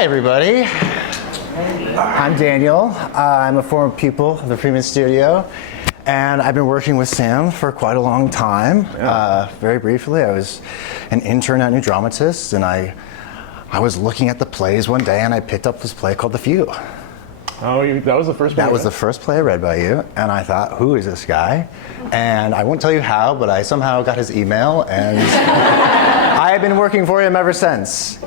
Hi, everybody. I'm Daniel. I'm a former pupil of the Freeman Studio, and I've been working with Sam for quite a long time. Very briefly, I was an intern at New Dramatists, and I was looking at the plays one day, and I picked up this play called The Few. Oh, that was the first play? That was the first play I read by you, and I thought, who is this guy? And I won't tell you how, but I somehow got his email, and I have been working for him ever since.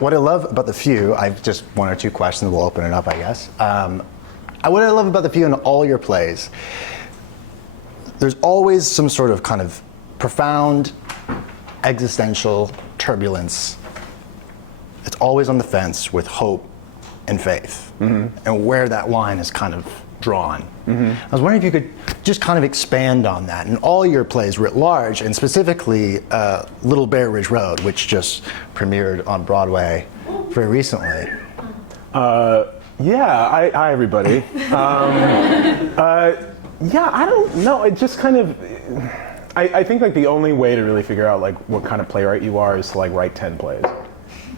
What I love about The Few, I've just one or two questions, we'll open it up, I guess. What I love about The Few in all your plays, there's always some sort of kind of profound existential turbulence. It's always on the fence with hope and faith, and where that line is kind of drawn. I was wondering if you could just kind of expand on that in all your plays writ large, and specifically Little Bear Ridge Road, which just premiered on Broadway very recently. Hi everybody. I don't know. It just kind of, I think like the only way to really figure out like what kind of playwright you are is to like write 10 plays.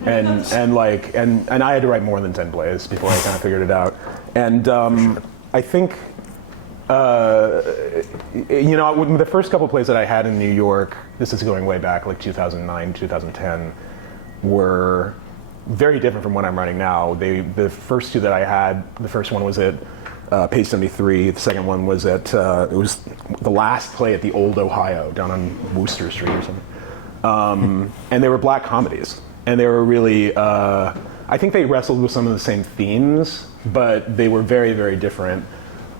And I had to write more than 10 plays before I kind of figured it out. And I think, the first couple plays that I had in New York, this is going way back, like 2009, 2010, were very different from what I'm writing now. The first two that I had, the first one was at page 73. The second one was at, it was the last play at the Old Ohio down on Wooster Street or something. And they were black comedies. And they were really, I think they wrestled with some of the same themes, but they were very, very different.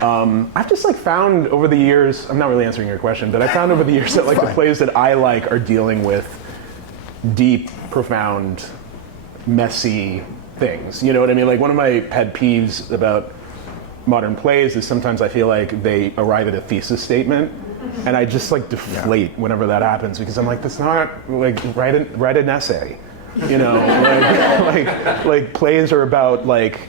I've just like found over the years, I'm not really answering your question, but I found over the years that like the plays that I like are dealing with deep, profound, messy things. You know what I mean? Like one of my pet peeves about modern plays is sometimes I feel like they arrive at a thesis statement, and I just like deflate whenever that happens, because I'm like, that's not like write an essay. You know, like plays are about like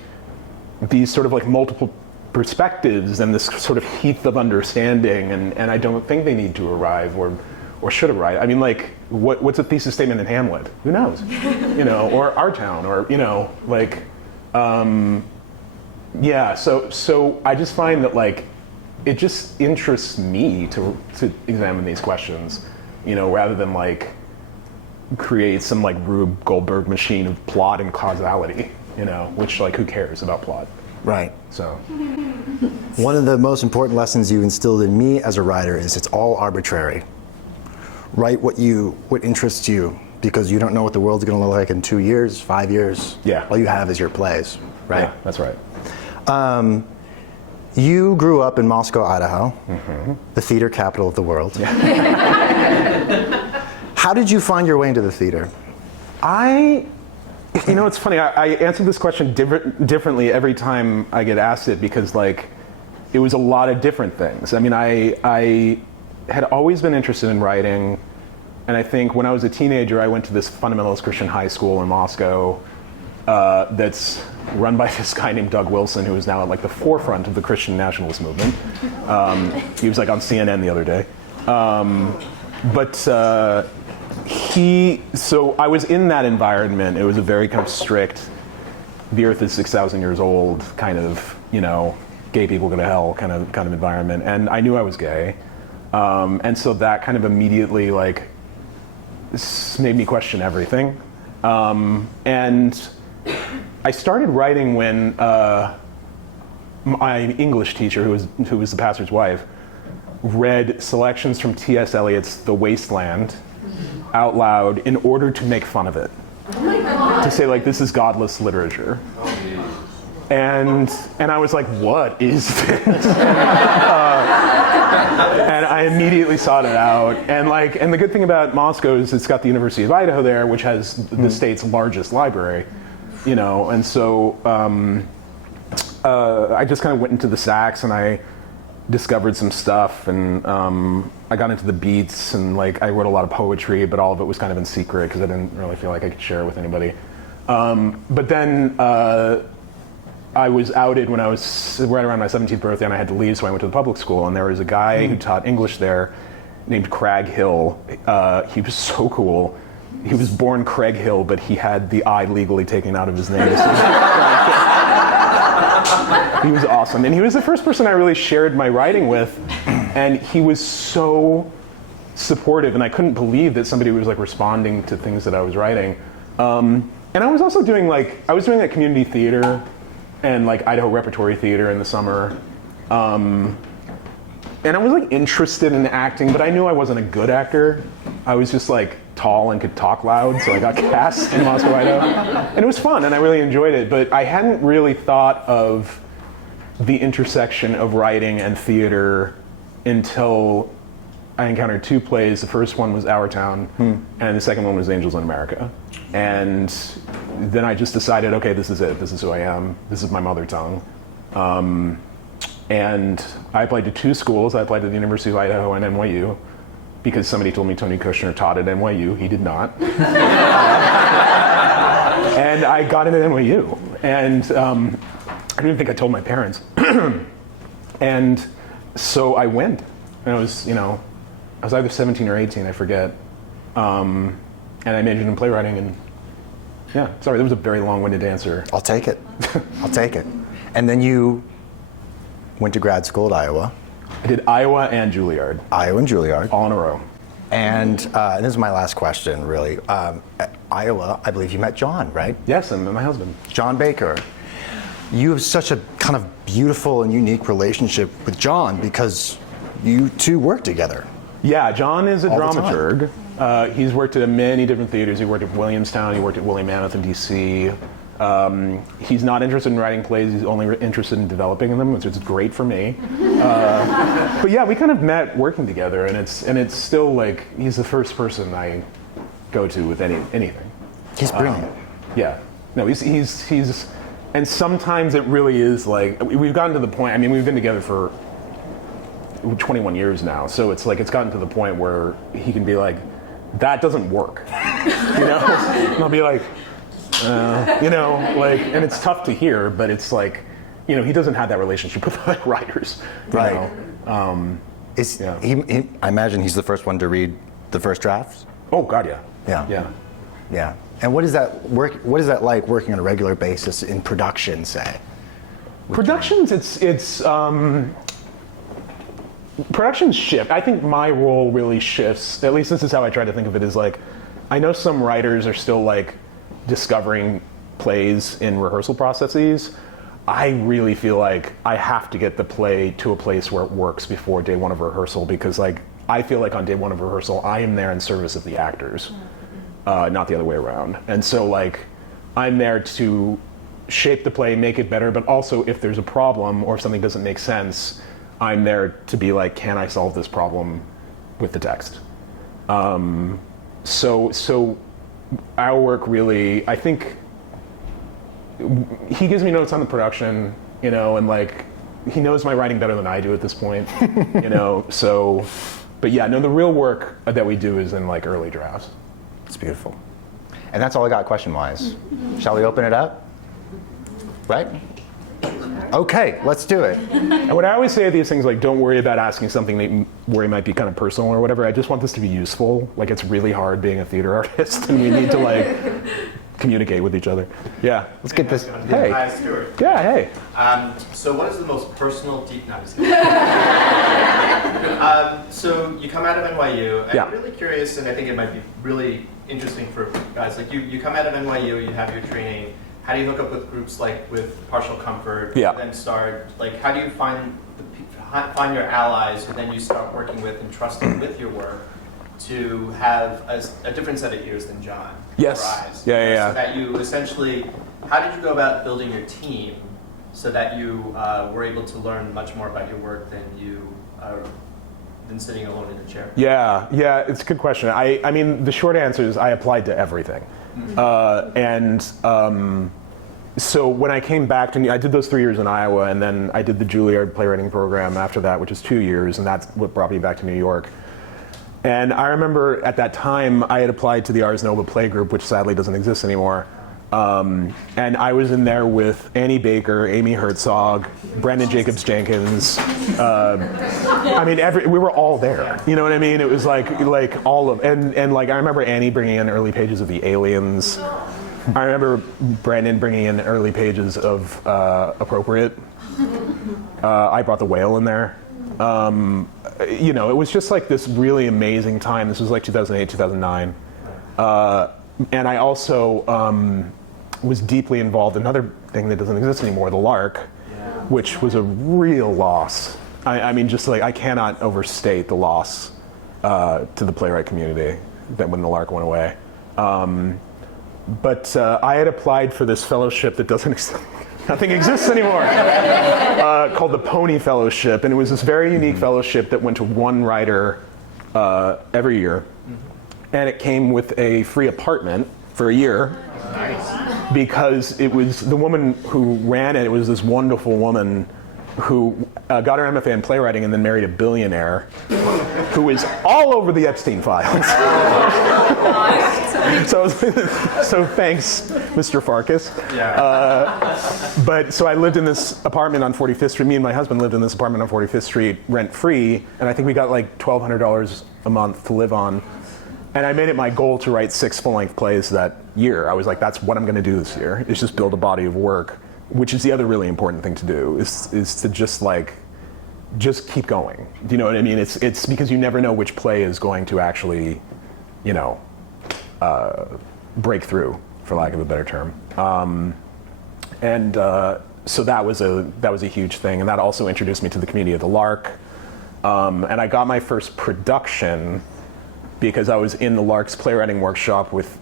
these sort of like multiple perspectives and this sort of heath of understanding, and I don't think they need to arrive or should arrive. I mean, like what's a thesis statement in Hamlet? Who knows? You know, or Our Town, or you know, like So I just find that like it just interests me to examine these questions, you know, rather than like create some like Rube Goldberg machine of plot and causality, you know, which like who cares about plot? Right. So one of the most important lessons you instilled in me as a writer is it's all arbitrary. Write what interests you, because you don't know what the world's going to look like in 2 years, 5 years. Yeah. All you have is your plays, right? Yeah, that's right. You grew up in Moscow, Idaho, the theater capital of the world. Yeah. How did you find your way into the theater? It's funny. I answer this question differently every time I get asked it, because like it was a lot of different things. I mean, I had always been interested in writing, and I think when I was a teenager, I went to this fundamentalist Christian high school in Moscow that's run by this guy named Doug Wilson, who is now at like the forefront of the Christian nationalist movement. He was like on CNN the other day. So I was in that environment. It was a very kind of strict, the earth is 6,000 years old, kind of, you know, gay people go to hell kind of environment. And I knew I was gay. And so that kind of immediately like made me question everything. And I started writing when my English teacher, who was the pastor's wife, read selections from T.S. Eliot's The Wasteland out loud in order to make fun of it. Oh my God. To say like, this is godless literature. And I was like, what is this? And I immediately sought it out. And the good thing about Moscow is it's got the University of Idaho there, which has the state's largest library, you know. And so I just kind of went into the Saks, and I discovered some stuff, and I got into the beats, and like I wrote a lot of poetry, but all of it was kind of in secret because I didn't really feel like I could share it with anybody. But then I was outed when I was right around my 17th birthday, and I had to leave, so I went to the public school, and there was a guy who taught English there named Crag Hill. He was so cool. he was born Craig Hill, but he had the I legally taken out of his name. He was awesome. And he was the first person I really shared my writing with. And he was so supportive, and I couldn't believe that somebody was like responding to things that I was writing. And I was also doing like community theater and like Idaho Repertory Theater in the summer. And I was like interested in acting, but I knew I wasn't a good actor. I was just like tall and could talk loud, so I got cast in Moscow, Idaho. And it was fun, and I really enjoyed it, but I hadn't really thought of the intersection of writing and theater until I encountered 2 plays. The first one was Our Town, and the second one was Angels in America. And then I just decided, okay, this is it. This is who I am. This is my mother tongue. And I applied to 2 schools. I applied to the University of Idaho and NYU because somebody told me Tony Kushner taught at NYU. He did not. And I got into NYU. And I don't even think I told my parents. And so I went. And I was either 17 or 18, I forget. And I majored in playwriting. And yeah, sorry, that was a very long-winded answer. I'll take it. I'll take it. And then you went to grad school at Iowa. I did Iowa and Juilliard. Iowa and Juilliard. All in a row. And this is my last question, really. At Iowa, I believe you met John, right? Yes, and my husband. John Baker. You have such a kind of beautiful and unique relationship with John because you two work together. Yeah, John is a All the dramaturg. He's worked at many different theaters. He worked at Williamstown. He worked at Woolly Mammoth in D.C. He's not interested in writing plays. He's only interested in developing them, which is great for me. But yeah, we kind of met working together, and it's still like he's the first person I go to with anything. He's brilliant. Yeah, no, he's, and sometimes it really is like we've gotten to the point. I mean, we've been together for 21 years now, so it's like it's gotten to the point where he can be like, that doesn't work, and I'll be like. And it's tough to hear, but it's like, he doesn't have that relationship with other writers. Right. I imagine he's the first one to read the first drafts? Oh, God, yeah. Yeah. Yeah. And what is that like working on a regular basis in production, say? Productions, productions shift. I think my role really shifts. At least this is how I try to think of it, is like, I know some writers are still like, discovering plays in rehearsal processes. I really feel like I have to get the play to a place where it works before day 1 of rehearsal, because like I feel like on day 1 of rehearsal I am there in service of the actors, not the other way around. And so like I'm there to shape the play, make it better, but also if there's a problem or if something doesn't make sense, I'm there to be like, can I solve this problem with the text? So our work really, I think, he gives me notes on the production, and like, he knows my writing better than I do at this point, so, but yeah, no, the real work that we do is in like early drafts. It's beautiful. And that's all I got question-wise. Shall we open it up? Right? Okay, let's do it. And what I always say at these things, like, don't worry about asking something where it might be kind of personal or whatever. I just want this to be useful. Like, it's really hard being a theater artist, and we need to like communicate with each other. Yeah, let's get this. Hey. Hi, Stuart. Yeah, hey. So what is the most personal no, I'm just kidding. So you come out of NYU, and Yeah. I'm really curious, and I think it might be really interesting for guys like you come out of NYU, you have your training. How do you hook up with groups like with Partial Comfort? Yeah. Then start, like, how do you find your allies who then you start working with and trusting with your work to have a different set of ears than John? Yes. Or eyes? Yeah. So that you essentially, how did you go about building your team so that you were able to learn much more about your work than sitting alone in a chair? Yeah, it's a good question. I mean, the short answer is I applied to everything. So when I came back I did those 3 years in Iowa, and then I did the Juilliard playwriting program after that, which is 2 years, and that's what brought me back to New York. And I remember at that time I had applied to the Ars Nova Play Group, which sadly doesn't exist anymore. And I was in there with Annie Baker, Amy Herzog, Brandon Jacobs Jenkins. I mean, we were all there. You know what I mean? It was like all of, and like I remember Annie bringing in early pages of the Aliens. I remember Brandon bringing in early pages of Appropriate. I brought the Whale in there. You know, it was just like this really amazing time. This was like 2008, 2009. And I also was deeply involved in another thing that doesn't exist anymore, the Lark, which was a real loss. I mean, just like, I cannot overstate the loss to the playwright community that when the Lark went away. But I had applied for this fellowship that doesn't exist. Nothing exists anymore, called the Pony Fellowship. And it was this very unique fellowship that went to one writer every year. And it came with a free apartment for a year. Because it was the woman who ran it, was this wonderful woman who got her MFA in playwriting and then married a billionaire who is all over the Epstein files. So thanks, Mr. Farkas. But so I lived in this apartment on 45th Street. Me and my husband lived in this apartment on 45th Street, rent free, and I think we got like $1,200 a month to live on. And I made it my goal to write 6 full-length plays that year. I was like, that's what I'm going to do this year, is just build a body of work, which is the other really important thing to do, is to just keep going. Do you know what I mean? It's because you never know which play is going to actually, you know, break through, for lack of a better term. So that was a huge thing, and that also introduced me to the community of the Lark. And I got my first production because I was in the Lark's playwriting workshop with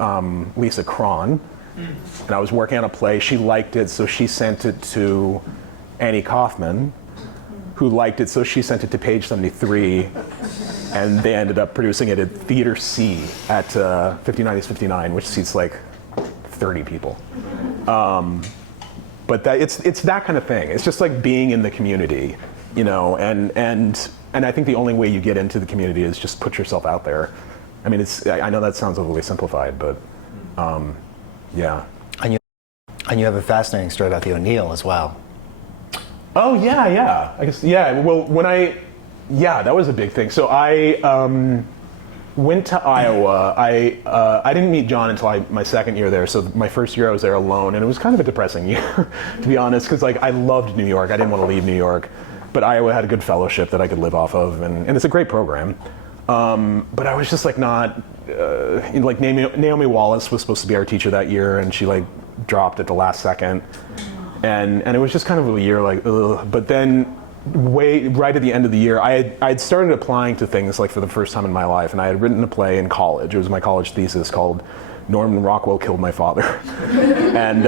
Lisa Cron, and I was working on a play. She liked it, so she sent it to Annie Kaufman, who liked it, so she sent it to Page 73, and they ended up producing it at Theater C at 59 East 59, which seats like 30 people. But it's that kind of thing. It's just like being in the community, you know, and I think the only way you get into the community is just put yourself out there. I mean, I know that sounds overly simplified, but yeah. And you have a fascinating story about the O'Neill as well. Oh yeah. I guess Well, that was a big thing. So I went to Iowa. I didn't meet John until my second year there. So my first year I was there alone, and it was kind of a depressing year, to be honest, because like I loved New York. I didn't want to leave New York, but Iowa had a good fellowship that I could live off of, and it's a great program. But I was just like not, like Naomi Wallace was supposed to be our teacher that year, and she like dropped at the last second. And it was just kind of a year like, ugh. But then right at the end of the year, I had started applying to things like for the first time in my life, and I had written a play in college. It was my college thesis called Norman Rockwell Killed My Father. And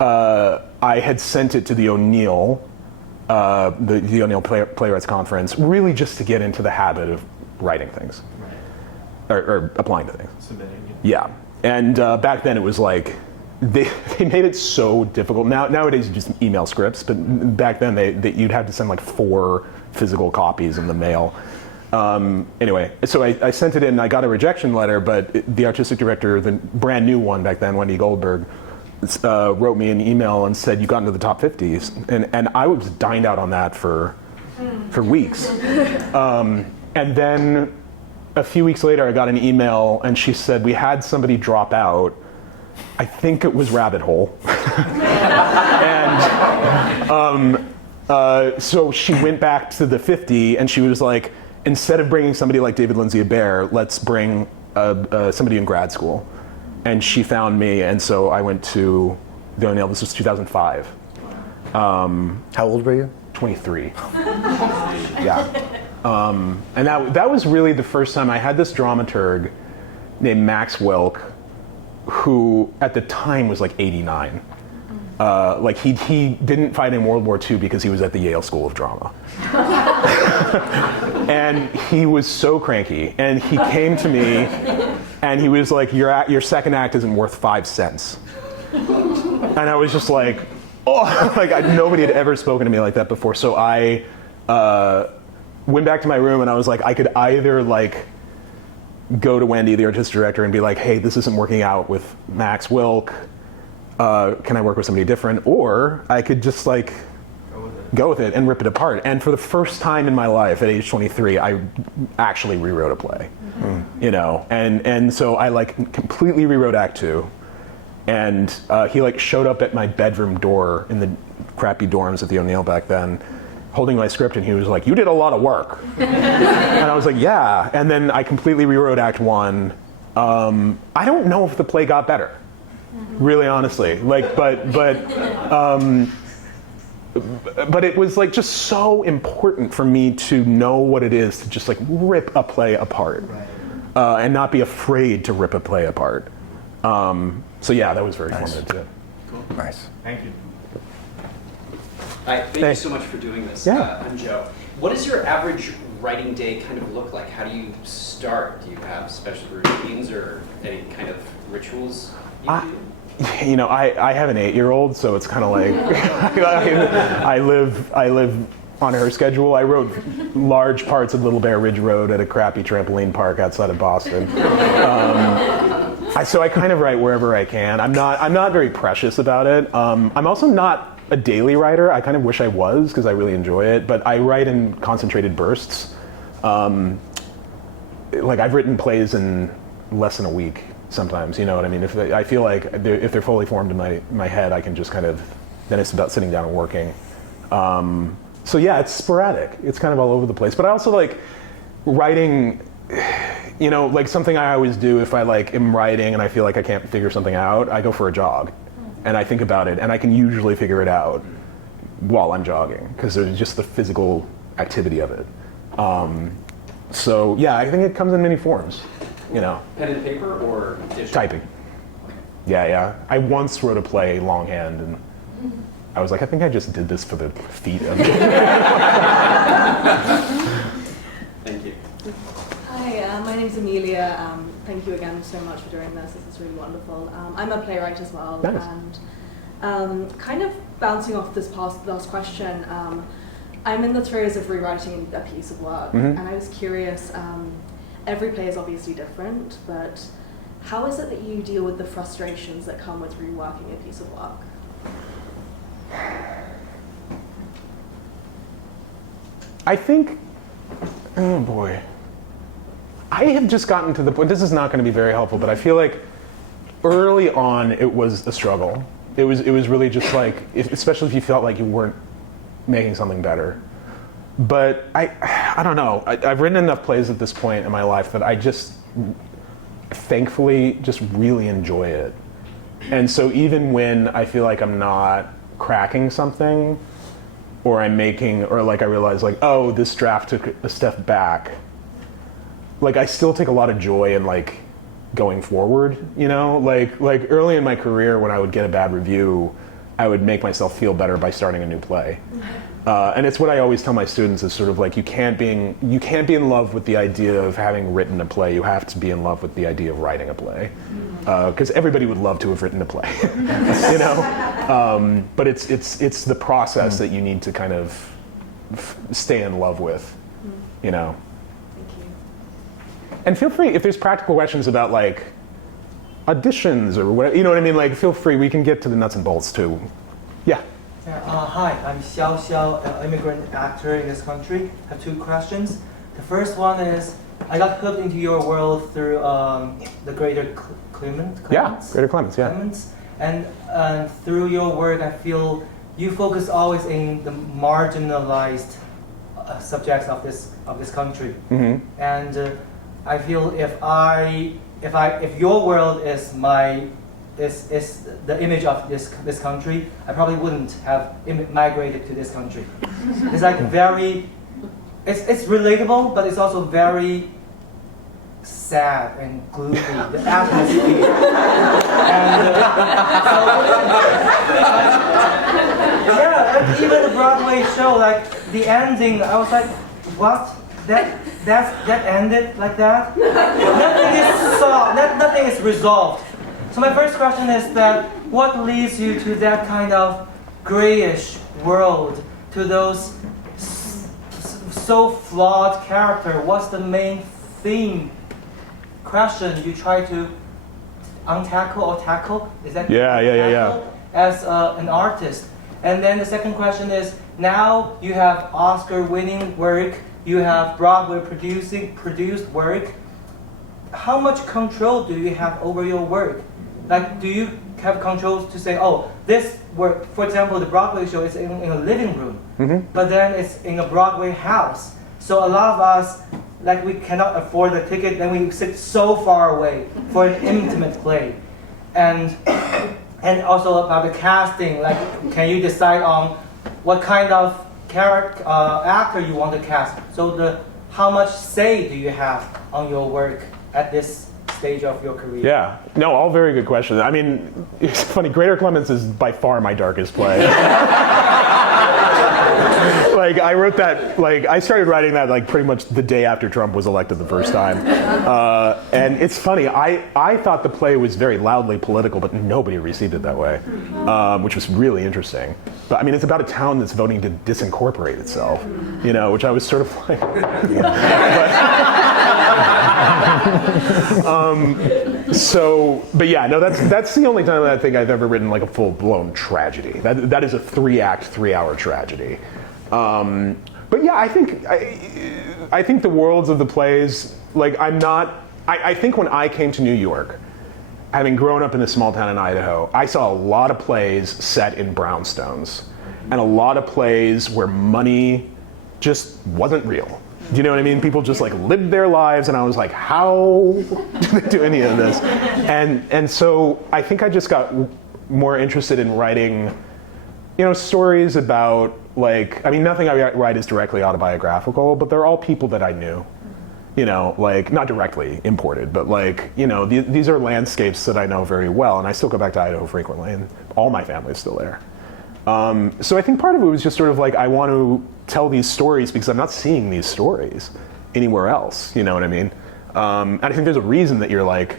I had sent it to the O'Neill, the O'Neill Playwrights Conference, really just to get into the habit of writing things, or applying to things. Submitting. Yeah, and back then it was like, they made it so difficult. Nowadays you just email scripts, but back then you'd have to send like 4 physical copies in the mail. Anyway, so I sent it in, and I got a rejection letter, but the artistic director, the brand new one back then, Wendy Goldberg, wrote me an email and said, you got into the top 50s. And I was dined out on that for weeks. And then a few weeks later, I got an email, and she said, we had somebody drop out. I think it was Rabbit Hole. And so she went back to the 50, and she was like, instead of bringing somebody like David Lindsay Abaire, let's bring somebody in grad school. And she found me, and so I went to the O'Neill. This was 2005. How old were you? 23. Yeah. And that was really the first time I had this dramaturg named Max Welk, who at the time was like 89. Like he didn't fight in World War II because he was at the Yale School of Drama. And he was so cranky, and he came to me and he was like, your second act isn't worth 5 cents. And I was just like, oh, like nobody had ever spoken to me like that before. So I went back to my room, and I was like, I could either like go to Wendy, the artistic director, and be like, hey, this isn't working out with Max Wilk. can I work with somebody different? Or I could just like go with it and rip it apart. And for the first time in my life at age 23, I actually rewrote a play. You know, and so I like completely rewrote Act 2. And he like showed up at my bedroom door in the crappy dorms at the O'Neill back then, holding my script, and he was like, "You did a lot of work." And I was like, "Yeah." And then I completely rewrote Act 1. I don't know if the play got better, really honestly. Like, but it was like just so important for me to know what it is to just like rip a play apart, and not be afraid to rip a play apart. So yeah, that was very formative too. Cool. Nice. Thank you. Hi, thank you so much for doing this. Yeah. I'm Joe. What does your average writing day kind of look like? How do you start? Do you have special routines or any kind of rituals you do? You know, I have an 8-year-old, so it's kind of like I live on her schedule. I wrote large parts of Little Bear Ridge Road at a crappy trampoline park outside of Boston. So I kind of write wherever I can. I'm not very precious about it. I'm also not a daily writer. I kind of wish I was because I really enjoy it. But I write in concentrated bursts. Like I've written plays in less than a week sometimes. You know what I mean? If I feel like if they're fully formed in my head, I can just kind of, then it's about sitting down and working. So yeah, it's sporadic. It's kind of all over the place. But I also like writing. You know, like something I always do if I like am writing and I feel like I can't figure something out, I go for a jog and I think about it, and I can usually figure it out while I'm jogging because there's just the physical activity of it. So yeah, I think it comes in many forms, you know. Pen and paper or digital? Typing. Yeah. I once wrote a play longhand and I was like, I think I just did this for the feet of it. Thank you. Hi, my name's Amelia. Thank you again so much for doing this. This is really wonderful. I'm a playwright as well. Nice. And kind of bouncing off this last question, I'm in the throes of rewriting a piece of work. And I was curious, every play is obviously different, but how is it that you deal with the frustrations that come with reworking a piece of work? I think, oh boy. I have just gotten to the point, this is not going to be very helpful, but I feel like early on it was a struggle. It was really just like, especially if you felt like you weren't making something better. But I don't know, I've written enough plays at this point in my life that I just thankfully just really enjoy it. And so even when I feel like I'm not cracking something, or I'm making, or like I realize like, oh, this draft took a step back, like I still take a lot of joy in like going forward, you know? Like early in my career when I would get a bad review, I would make myself feel better by starting a new play. And it's what I always tell my students is sort of like you can't be in love with the idea of having written a play. You have to be in love with the idea of writing a play, because everybody would love to have written a play, you know. But it's the process that you need to kind of stay in love with, you know. Thank you. And feel free if there's practical questions about like auditions or whatever, you know what I mean. Like feel free. We can get to the nuts and bolts too. Yeah. Hi, I'm Xiao Xiao, an immigrant actor in this country. I have two questions. The first one is, I got hooked into your world through the Greater Clements. Yeah, Greater Clements, yeah. Clements. And through your work, I feel you focus always in the marginalized subjects of this country. Mm-hmm. And I feel if your world is is the image of this country, I probably wouldn't have migrated to this country. It's like it's relatable, but it's also very sad and gloomy, the atmosphere. And yeah, even the Broadway show, like the ending, I was like, what? That ended like that? Nothing is solved, nothing is resolved. So my first question is that what leads you to that kind of grayish world, to those so flawed character? What's the main theme, question you try to untackle or tackle? Is that Yeah. tackle as an artist? And then the second question is, now you have Oscar-winning work, you have Broadway produced work. How much control do you have over your work? Like, do you have control to say, oh, this work, for example, the Broadway show is in a living room, but then it's in a Broadway house. So a lot of us, like, we cannot afford the ticket, then we sit so far away for an intimate play. And also about the casting, like, can you decide on what kind of character actor you want to cast? So how much say do you have on your work at this stage of your career? Yeah, no, all very good questions. I mean, it's funny, Greater Clemens is by far my darkest play. Like, I wrote that, like, I started writing that, like, pretty much the day after Trump was elected the first time. And it's funny, I thought the play was very loudly political, but nobody received it that way, which was really interesting. But, I mean, it's about a town that's voting to disincorporate itself, you know, which I was sort of like... But yeah, no, that's the only time that I think I've ever written like a full-blown tragedy. That is a 3-act, 3-hour tragedy. But yeah, I think the worlds of the plays, like I think when I came to New York, having grown up in a small town in Idaho, I saw a lot of plays set in brownstones and a lot of plays where money just wasn't real. Do you know what I mean? People just like lived their lives, and I was like, how do they do any of this? And so I think I just got more interested in writing, you know, stories about, like, I mean, nothing I write is directly autobiographical, but they're all people that I knew. You know, like, not directly imported, but like, you know, these are landscapes that I know very well, and I still go back to Idaho frequently, and all my family's still there. So I think part of it was just sort of like, I want to tell these stories because I'm not seeing these stories anywhere else, you know what I mean? And I think there's a reason that you're like,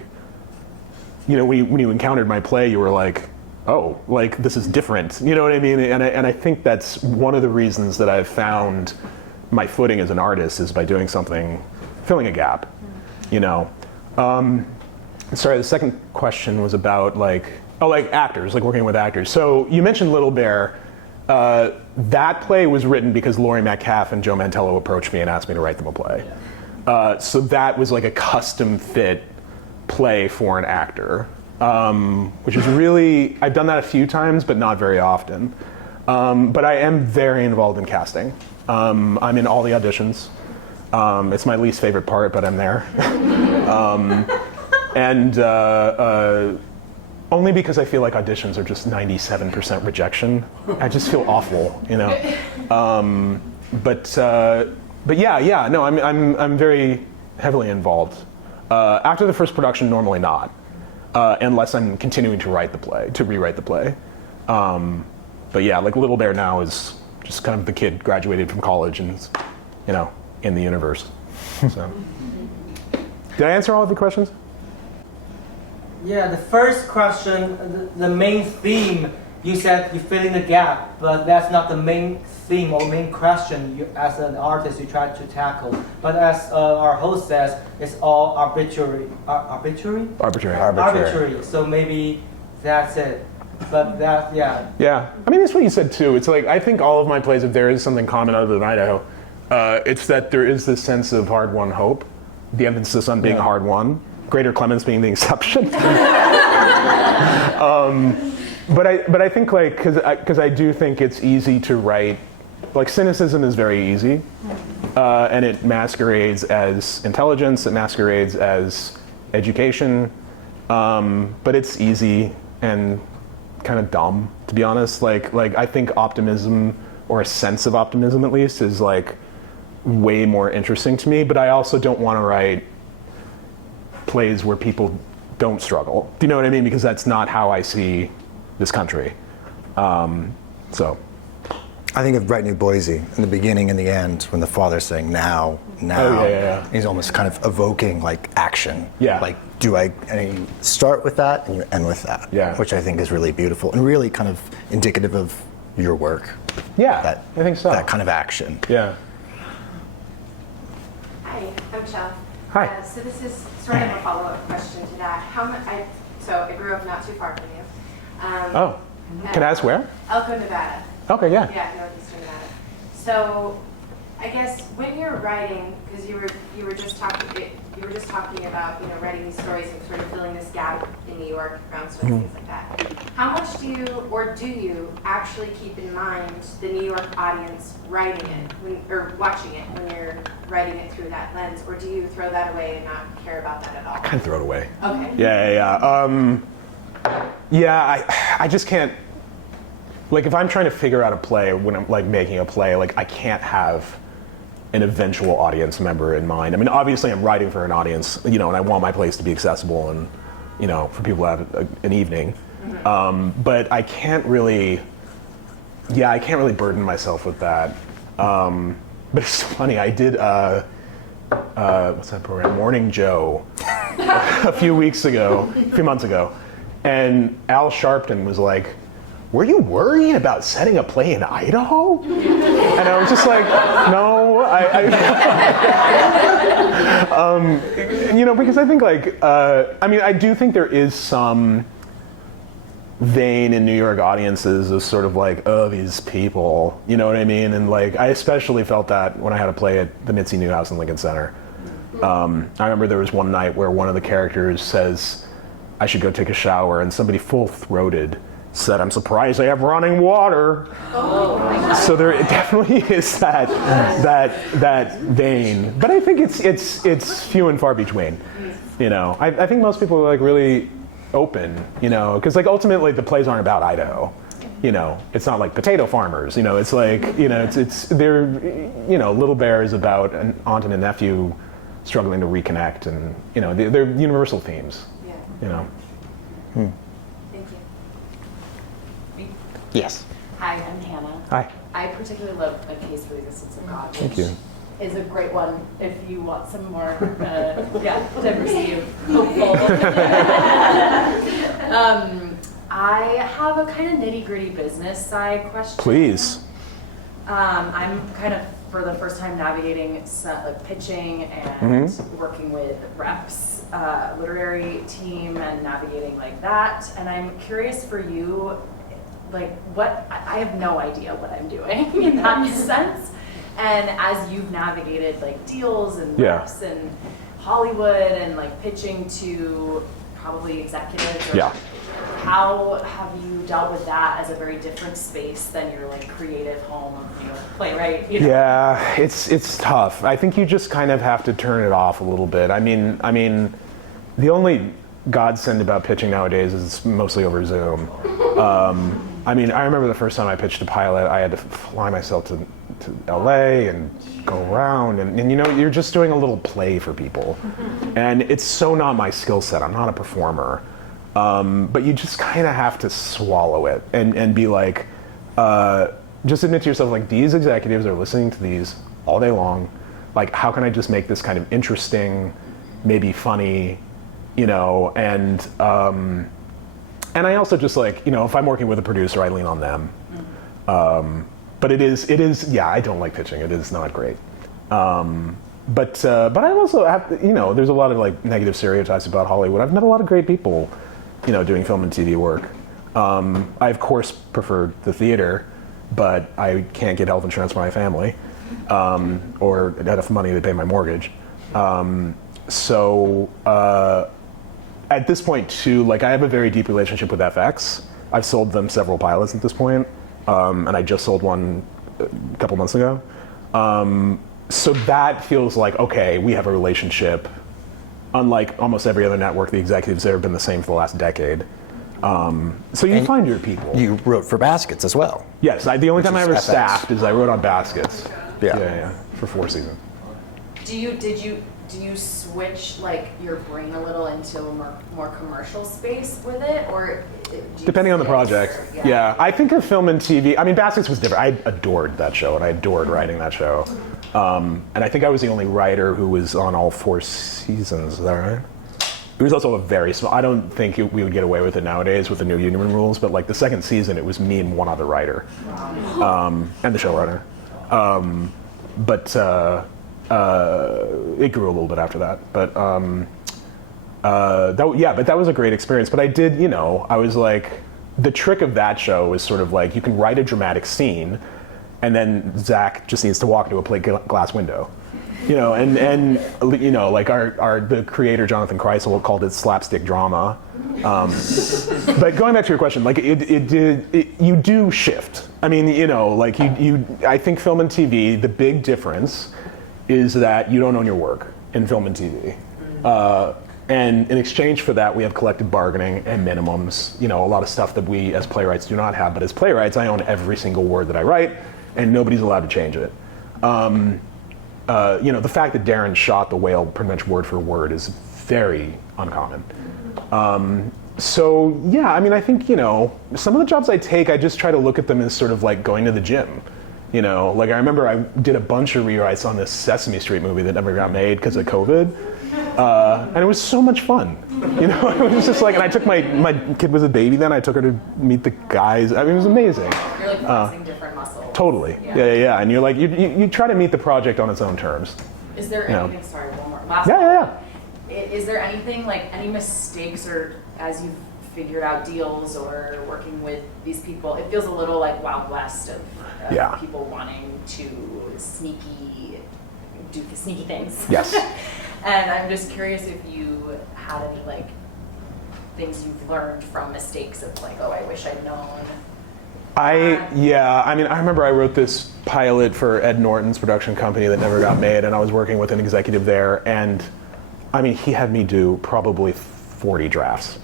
you know, when you encountered my play, you were like, oh, like, this is different, you know what I mean? And I think that's one of the reasons that I've found my footing as an artist is by doing something, filling a gap, you know? Sorry, the second question was about like actors, like working with actors. So you mentioned Little Bear. That play was written because Laurie Metcalf and Joe Mantello approached me and asked me to write them a play. So that was like a custom fit play for an actor, which is really, I've done that a few times, but not very often. But I am very involved in casting. I'm in all the auditions. It's my least favorite part, but I'm there. Only because I feel like auditions are just 97% rejection. I just feel awful, you know. But yeah, no, I'm very heavily involved. After the first production, normally not, unless I'm continuing to rewrite the play. But yeah, like Little Bear now is just kind of the kid graduated from college and, you know, in the universe. So, did I answer all of the questions? Yeah, the first question, the main theme, you said you fill in the gap, but that's not the main theme or main question you, as an artist, you try to tackle. But as our host says, it's all arbitrary. Arbitrary. So maybe that's it. But that, yeah. Yeah, I mean, that's what you said too. It's like, I think all of my plays, if there is something common other than Idaho, it's that there is this sense of hard-won hope, the emphasis on being hard-won. Greater Clemens being the exception. But I think, like, because I do think it's easy to write, like, cynicism is very easy, and it masquerades as intelligence, it masquerades as education, but it's easy and kind of dumb, to be honest. Like I think optimism, or a sense of optimism at least, is like way more interesting to me, but I also don't want to write plays where people don't struggle. Do you know what I mean? Because that's not how I see this country. So. I think of Bright New Boise in the beginning and the end when the father's saying now. Oh, yeah. He's almost kind of evoking like action. Yeah. Like, and you start with that and you end with that. Yeah. Which I think is really beautiful and really kind of indicative of your work. Yeah, I think so. That kind of action. Yeah. Hi, I'm Chef. Hi. So this is sort of a follow-up question to that. So I grew up not too far from you. Oh, can I ask where? Elko, Nevada. Okay, yeah. Yeah, northeastern Nevada. So I guess when you're writing, because you were just talking about writing these stories and sort of filling this gap in New York around sort of things like that. How much do you actually keep in mind the New York audience writing it or watching it when you're writing it through that lens, or do you throw that away and not care about that at all? I kind of throw it away. Okay. Yeah. I just can't. Like, if I'm trying to figure out a play, when I'm like making a play, like I can't have an eventual audience member in mind. I mean, obviously I'm writing for an audience, and I want my plays to be accessible and, for people to have an evening. But I can't really burden myself with that. But it's funny, I did, what's that program? Morning Joe a few months ago. And Al Sharpton was like, "Were you worried about setting a play in Idaho?" And I was just like, no, because I think I do think there is some vein in New York audiences of sort of like, oh, these people, you know what I mean? And like, I especially felt that when I had a play at the Mitzi Newhouse in Lincoln Center. I remember there was one night where one of the characters says, I should go take a shower, and somebody full-throated said, "I'm surprised they have running water." Oh. So there definitely is that vein, but I think it's few and far between. I think most people are like really open, because like ultimately the plays aren't about Idaho. It's not like Potato Farmers. It's like they're Little Bear is about an aunt and a nephew struggling to reconnect, and they're universal themes. Yeah. Thank you. Yes. Hi, I'm Hannah. Hi. I particularly love A Case for the Existence of God, Thank which you. is a great one if you want some more diversity of hopeful. I have a kind of nitty-gritty business side question. Please. I'm kind of, for the first time, navigating pitching and working with reps, literary team, and navigating like that. And I'm curious for you, like I have no idea what I'm doing in that sense. And as you've navigated like deals and reps and Hollywood and like pitching to probably executives, how have you dealt with that as a very different space than your like creative home, playwright? Yeah, it's tough. I think you just kind of have to turn it off a little bit. I mean, the only godsend about pitching nowadays is mostly over Zoom. I remember the first time I pitched a pilot, I had to fly myself to LA and go around, and you're just doing a little play for people. And it's so not my skill set. I'm not a performer. But you just kind of have to swallow it and be like, just admit to yourself, like, these executives are listening to these all day long. Like, how can I just make this kind of interesting, maybe funny, and I also just like, if I'm working with a producer, I lean on them. But it is, I don't like pitching. It is not great. But I also have, there's a lot of like negative stereotypes about Hollywood. I've met a lot of great people, doing film and TV work. I of course prefer the theater, but I can't get health insurance for my family, or enough money to pay my mortgage. At this point too, like I have a very deep relationship with FX. I've sold them several pilots at this point, and I just sold one a couple months ago. So that feels like, okay, we have a relationship. Unlike almost every other network, the executives there have been the same for the last decade. So you find your people. You wrote for Baskets as well. Yes, the only time I ever FX. staffed is I wrote on Baskets. Yeah. For 4 seasons. Do you switch like your brain a little into a more commercial space with it, or depending on the project? Yeah, I think of film and TV. Baskets was different. I adored that show, and I adored writing that show. And I think I was the only writer who was on all 4 seasons. Is that right? It was also a very small. I don't think we would get away with it nowadays with the new union rules. But like the second season, it was me and one other writer, and the showrunner. But it grew a little bit after that. But But that was a great experience. But I did, I was like, the trick of that show was sort of like you can write a dramatic scene, and then Zach just needs to walk into a plate glass window, and like the creator Jonathan Kreisel called it slapstick drama. But going back to your question, like you do shift. I mean, I think film and TV, the big difference is that you don't own your work in film and TV. And in exchange for that, we have collective bargaining and minimums. A lot of stuff that we as playwrights do not have. But as playwrights, I own every single word that I write, and nobody's allowed to change it. The fact that Darren shot The Whale pretty much word for word is very uncommon. So yeah, I mean, I think, some of the jobs I take, I just try to look at them as sort of like going to the gym. Like I remember I did a bunch of rewrites on this Sesame Street movie that never got made because of COVID. And it was so much fun. It was just like, and I took my kid was a baby then, I took her to meet the guys. I mean, it was amazing. You're like flexing different muscles. Totally. Yeah. And you're like, you try to meet the project on its own terms. Is there anything, sorry, one more. Last Yeah. Is there anything, like any mistakes or as you've figured out deals or working with these people, it feels a little like Wild West of people wanting to do the sneaky things. Yes. And I'm just curious if you had any like things you've learned from mistakes of like, oh, I wish I'd known. I remember I wrote this pilot for Ed Norton's production company that never got made, and I was working with an executive there, and I mean, he had me do probably 40 drafts.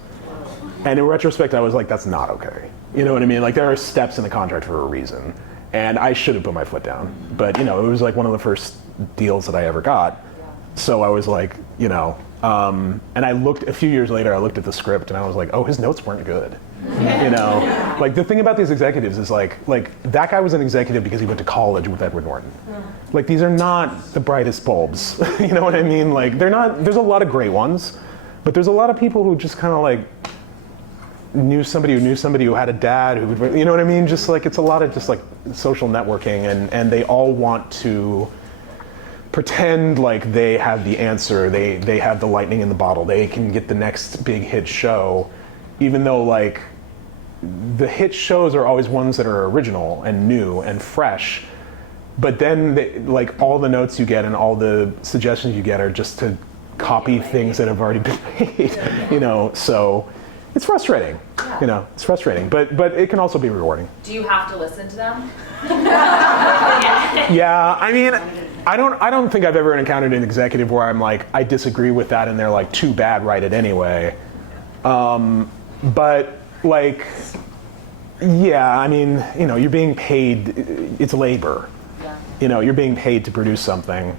And in retrospect, I was like, that's not okay. You know what I mean? Like, there are steps in the contract for a reason. And I should have put my foot down. But, it was like one of the first deals that I ever got. So I was like, and I looked, a few years later, I looked at the script and I was like, oh, his notes weren't good. Like the thing about these executives is like that guy was an executive because he went to college with Edward Norton. Like, these are not the brightest bulbs. You know what I mean? Like, they're not, there's a lot of great ones, but there's a lot of people who just kind of like knew somebody who had a dad who would, you know what I mean? Just like, it's a lot of just like social networking, and they all want to pretend like they have the answer, they have the lightning in the bottle, they can get the next big hit show, even though like the hit shows are always ones that are original and new and fresh, but then like all the notes you get and all the suggestions you get are just to copy things that have already been made, so it's frustrating. It's frustrating, but it can also be rewarding. Do you have to listen to them? Yeah, I mean, I don't think I've ever encountered an executive where I'm like, I disagree with that, and they're like, too bad, write it anyway. But like, yeah, I mean, you're being paid, it's labor. Yeah. You're being paid to produce something.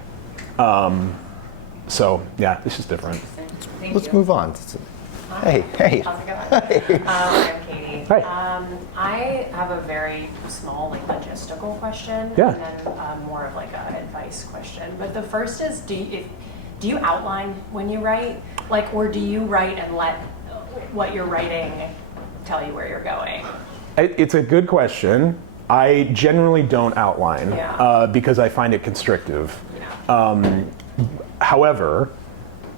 So yeah, it's just different. Let's move on. Hey. How's it going? I'm Katie. Hi. I have a very small, logistical question, Yeah. and then more of like an advice question. But the first is, do you outline when you write, or do you write and let what you're writing tell you where you're going? It's a good question. I generally don't outline because I find it constrictive. Yeah. However,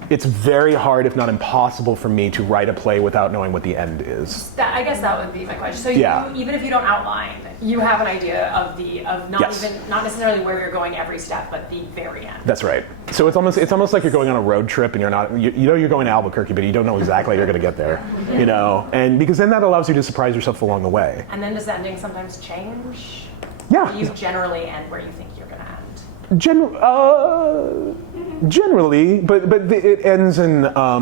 it's very hard, if not impossible, for me to write a play without knowing what the end is. I guess that would be my question. So even if you don't outline, you have an idea of not necessarily where you're going every step, but the very end. That's right. So it's almost like you're going on a road trip and you're going to Albuquerque, but you don't know exactly how you're going to get there. And because then that allows you to surprise yourself along the way. And then does the ending sometimes change? Yeah. Do you generally end where you think you're going to end? Generally, but it ends in I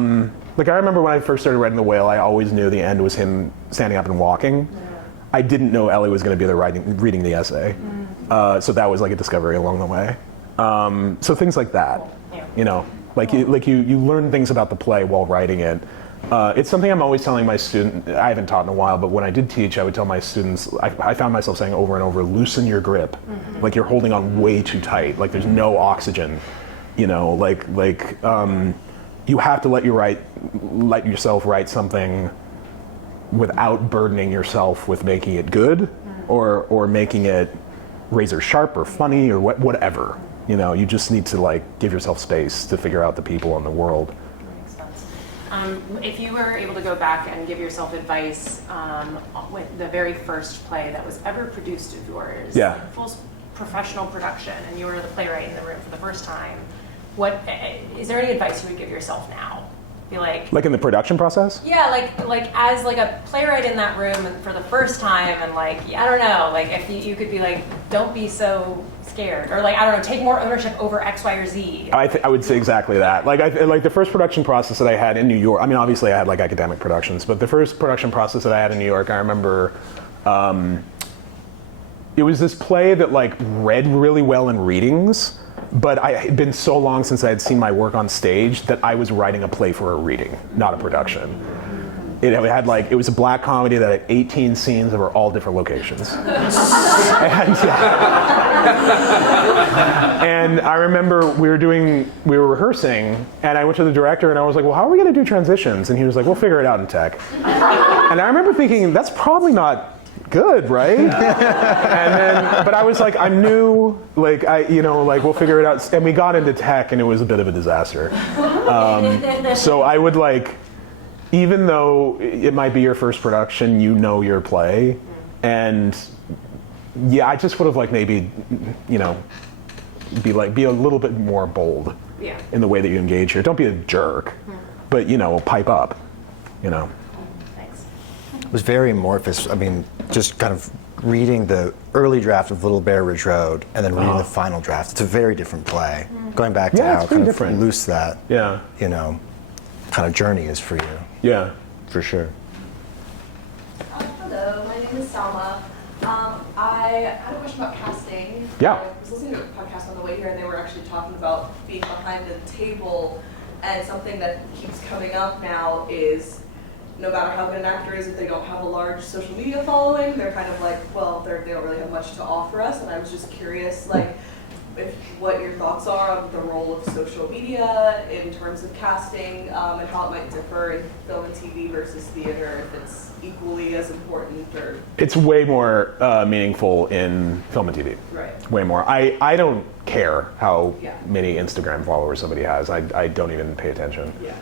remember when I first started writing The Whale, I always knew the end was him standing up and walking. Yeah. I didn't know Ellie was going to be there reading the essay, so that was like a discovery along the way. So things like that, Yeah. You learn things about the play while writing it. It's something I'm always telling my students. I haven't taught in a while, but when I did teach, I would tell my students, I found myself saying over and over, loosen your grip. Mm-hmm. Like you're holding on way too tight, like there's no oxygen. You have to let yourself write something without burdening yourself with making it good or making it razor sharp or funny or whatever. You just need to give yourself space to figure out the people and the world. Makes sense. If you were able to go back and give yourself advice with the very first play that was ever produced of yours, Yeah. full professional production, and you were the playwright in the room for the first time, is there any advice you would give yourself now? Be like Like in the production process? yeah, like as like a playwright in that room and for the first time, and like I don't know, like if you could be like, don't be so scared, or like I don't know, take more ownership over X, Y, or Z. I would say exactly that. Like the first production process that I had in New York. I mean, obviously I had like academic productions, but the first production process that I had in New York, I remember. It was this play that like read really well in readings. But it had been so long since I had seen my work on stage that I was writing a play for a reading, not a production. It was a black comedy that had 18 scenes that were all different locations. And I remember we were rehearsing, and I went to the director and I was like, well, how are we going to do transitions? And he was like, we'll figure it out in tech. And I remember thinking, that's probably not good, right? But I was like, I'm new, like we'll figure it out. And we got into tech, and it was a bit of a disaster. So I would like, even though it might be your first production, you know your play, and yeah, I just would have like maybe, be a little bit more bold in the way that you engage here. Don't be a jerk, but pipe up, Thanks. It was very amorphous. I mean, just kind of reading the early draft of Little Bear Ridge Road and then reading the final draft. It's a very different play. Going back to how kind of loose that, kind of journey is for you. Yeah. For sure. Hello, my name is Salma. I had a question about casting. Yeah. I was listening to a podcast on the way here, and they were actually talking about being behind the table, and something that keeps coming up now is no matter how good an actor is, if they don't have a large social media following, they're kind of like, well, they don't really have much to offer us. And I was just curious, like, what your thoughts are on the role of social media in terms of casting, and how it might differ in film and TV versus theater, if it's equally as important or... It's way more meaningful in film and TV. Right. Way more. I don't care how many Instagram followers somebody has. I don't even pay attention. Yeah.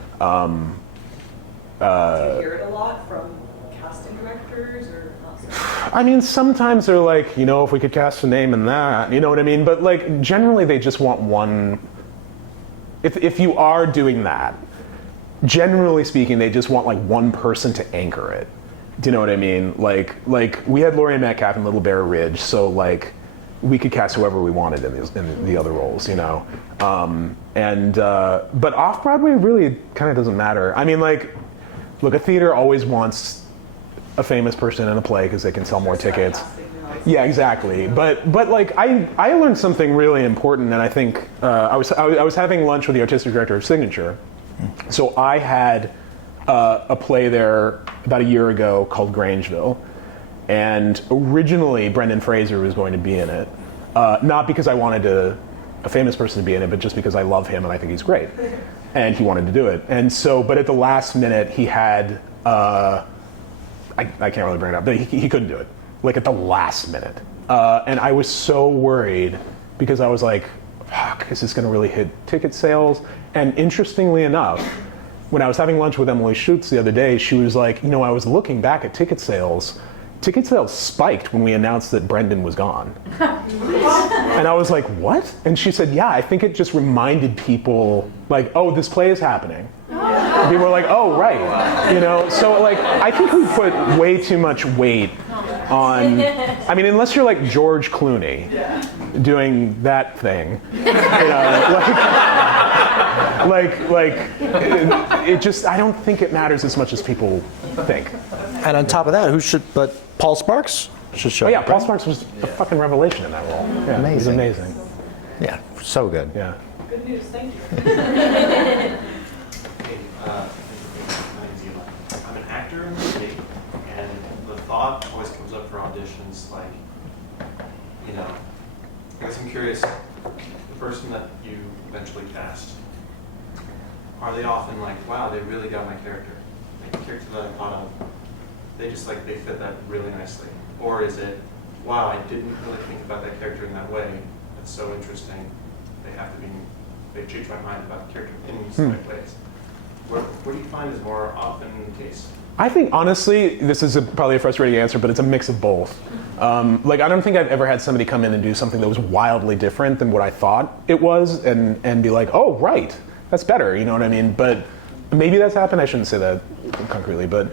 Do you hear it a lot from casting directors or not so much? I mean, sometimes they're like, if we could cast a name in that, you know what I mean? But like, generally they just want one. If you are doing that, generally speaking, they just want like one person to anchor it. Do you know what I mean? Like we had Laurie Metcalf in Little Bear Ridge, so like we could cast whoever we wanted in the other roles, but off Broadway really kind of doesn't matter. I mean, like, look, a theater always wants a famous person in a play because they can sell more tickets. Yeah, exactly. But like I learned something really important, and I think I was having lunch with the artistic director of Signature. So I had a play there about a year ago called Grangeville, and originally Brendan Fraser was going to be in it, not because I wanted a famous person to be in it, but just because I love him and I think he's great. And he wanted to do it. And so, but at the last minute, he had, I can't really bring it up, but he couldn't do it, like at the last minute. And I was so worried because I was like, fuck, is this going to really hit ticket sales? And interestingly enough, when I was having lunch with Emily Schutz the other day, she was like, I was looking back at ticket sales. Ticket sales spiked when we announced that Brendan was gone. And I was like, what? And she said, yeah, I think it just reminded people, like, oh, this play is happening. And people were like, oh, right. So like, I think we put way too much weight on, I mean, unless you're like George Clooney doing that thing, it just, I don't think it matters as much as people think. And on top of that, but Paul Sparks should show up. Oh yeah, up, Paul right? Sparks was a fucking revelation in that role. Yeah, amazing. It was amazing. Yeah, so good. Yeah. Good news, thank you. Hey, my name's Eli. I'm an actor in the city, and the thought always comes up for auditions, like, I guess I'm curious, the person that you eventually cast, are they often like, wow, they really got my character? Like the character that I thought of, they fit that really nicely? Or is it, wow, I didn't really think about that character in that way, that's so interesting, they've changed my mind about the character in specific ways? what do you find is more often the case? I think, honestly, this is probably a frustrating answer, but it's a mix of both. Like, I don't think I've ever had somebody come in and do something that was wildly different than what I thought it was and be like, oh, right, that's better, you know what I mean? But maybe that's happened. I shouldn't say that concretely, but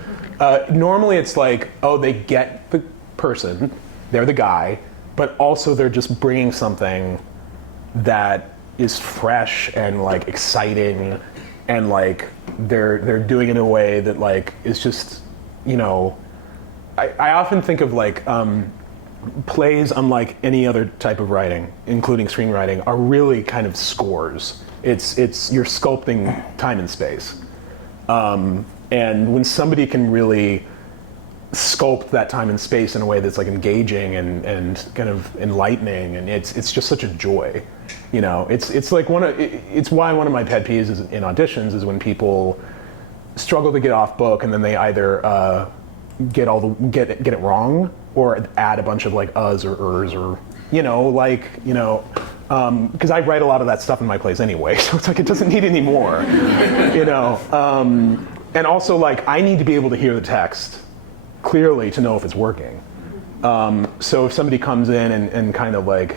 normally it's like, oh, they get the person, they're the guy, but also they're just bringing something that is fresh and like exciting, and like they're doing it in a way that like is just, you know, I often think of like plays, unlike any other type of writing, including screenwriting, are really kind of scores. It's you're sculpting time and space, and when somebody can really sculpt that time and space in a way that's like engaging and kind of enlightening, and it's just such a joy, you know. It's like it's why one of my pet peeves is in auditions is when people struggle to get off book and then they either get it wrong or add a bunch of like uhs or ers or because I write a lot of that stuff in my plays anyway, so it's like it doesn't need any more, you know. And also like I need to be able to hear the text clearly to know if it's working. So if somebody comes in and kind of like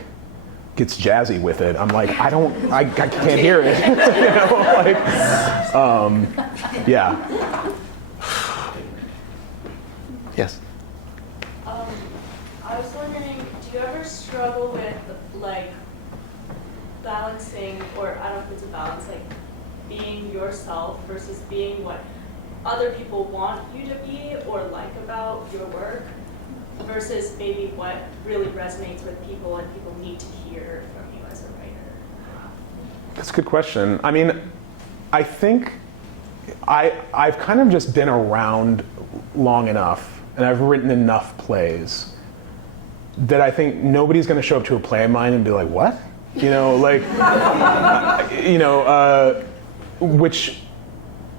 gets jazzy with it, I'm like, I can't hear it. You know, like, yeah. Yes. I was wondering, do you ever struggle with like balancing, or I don't know if it's a balance, like being yourself versus being what other people want you to be or like about your work versus maybe what really resonates with people and people need to hear from you as a writer? That's a good question. I mean, I think I've kind of just been around long enough and I've written enough plays that I think nobody's going to show up to a play of mine and be like, what? You know, like, you know, which,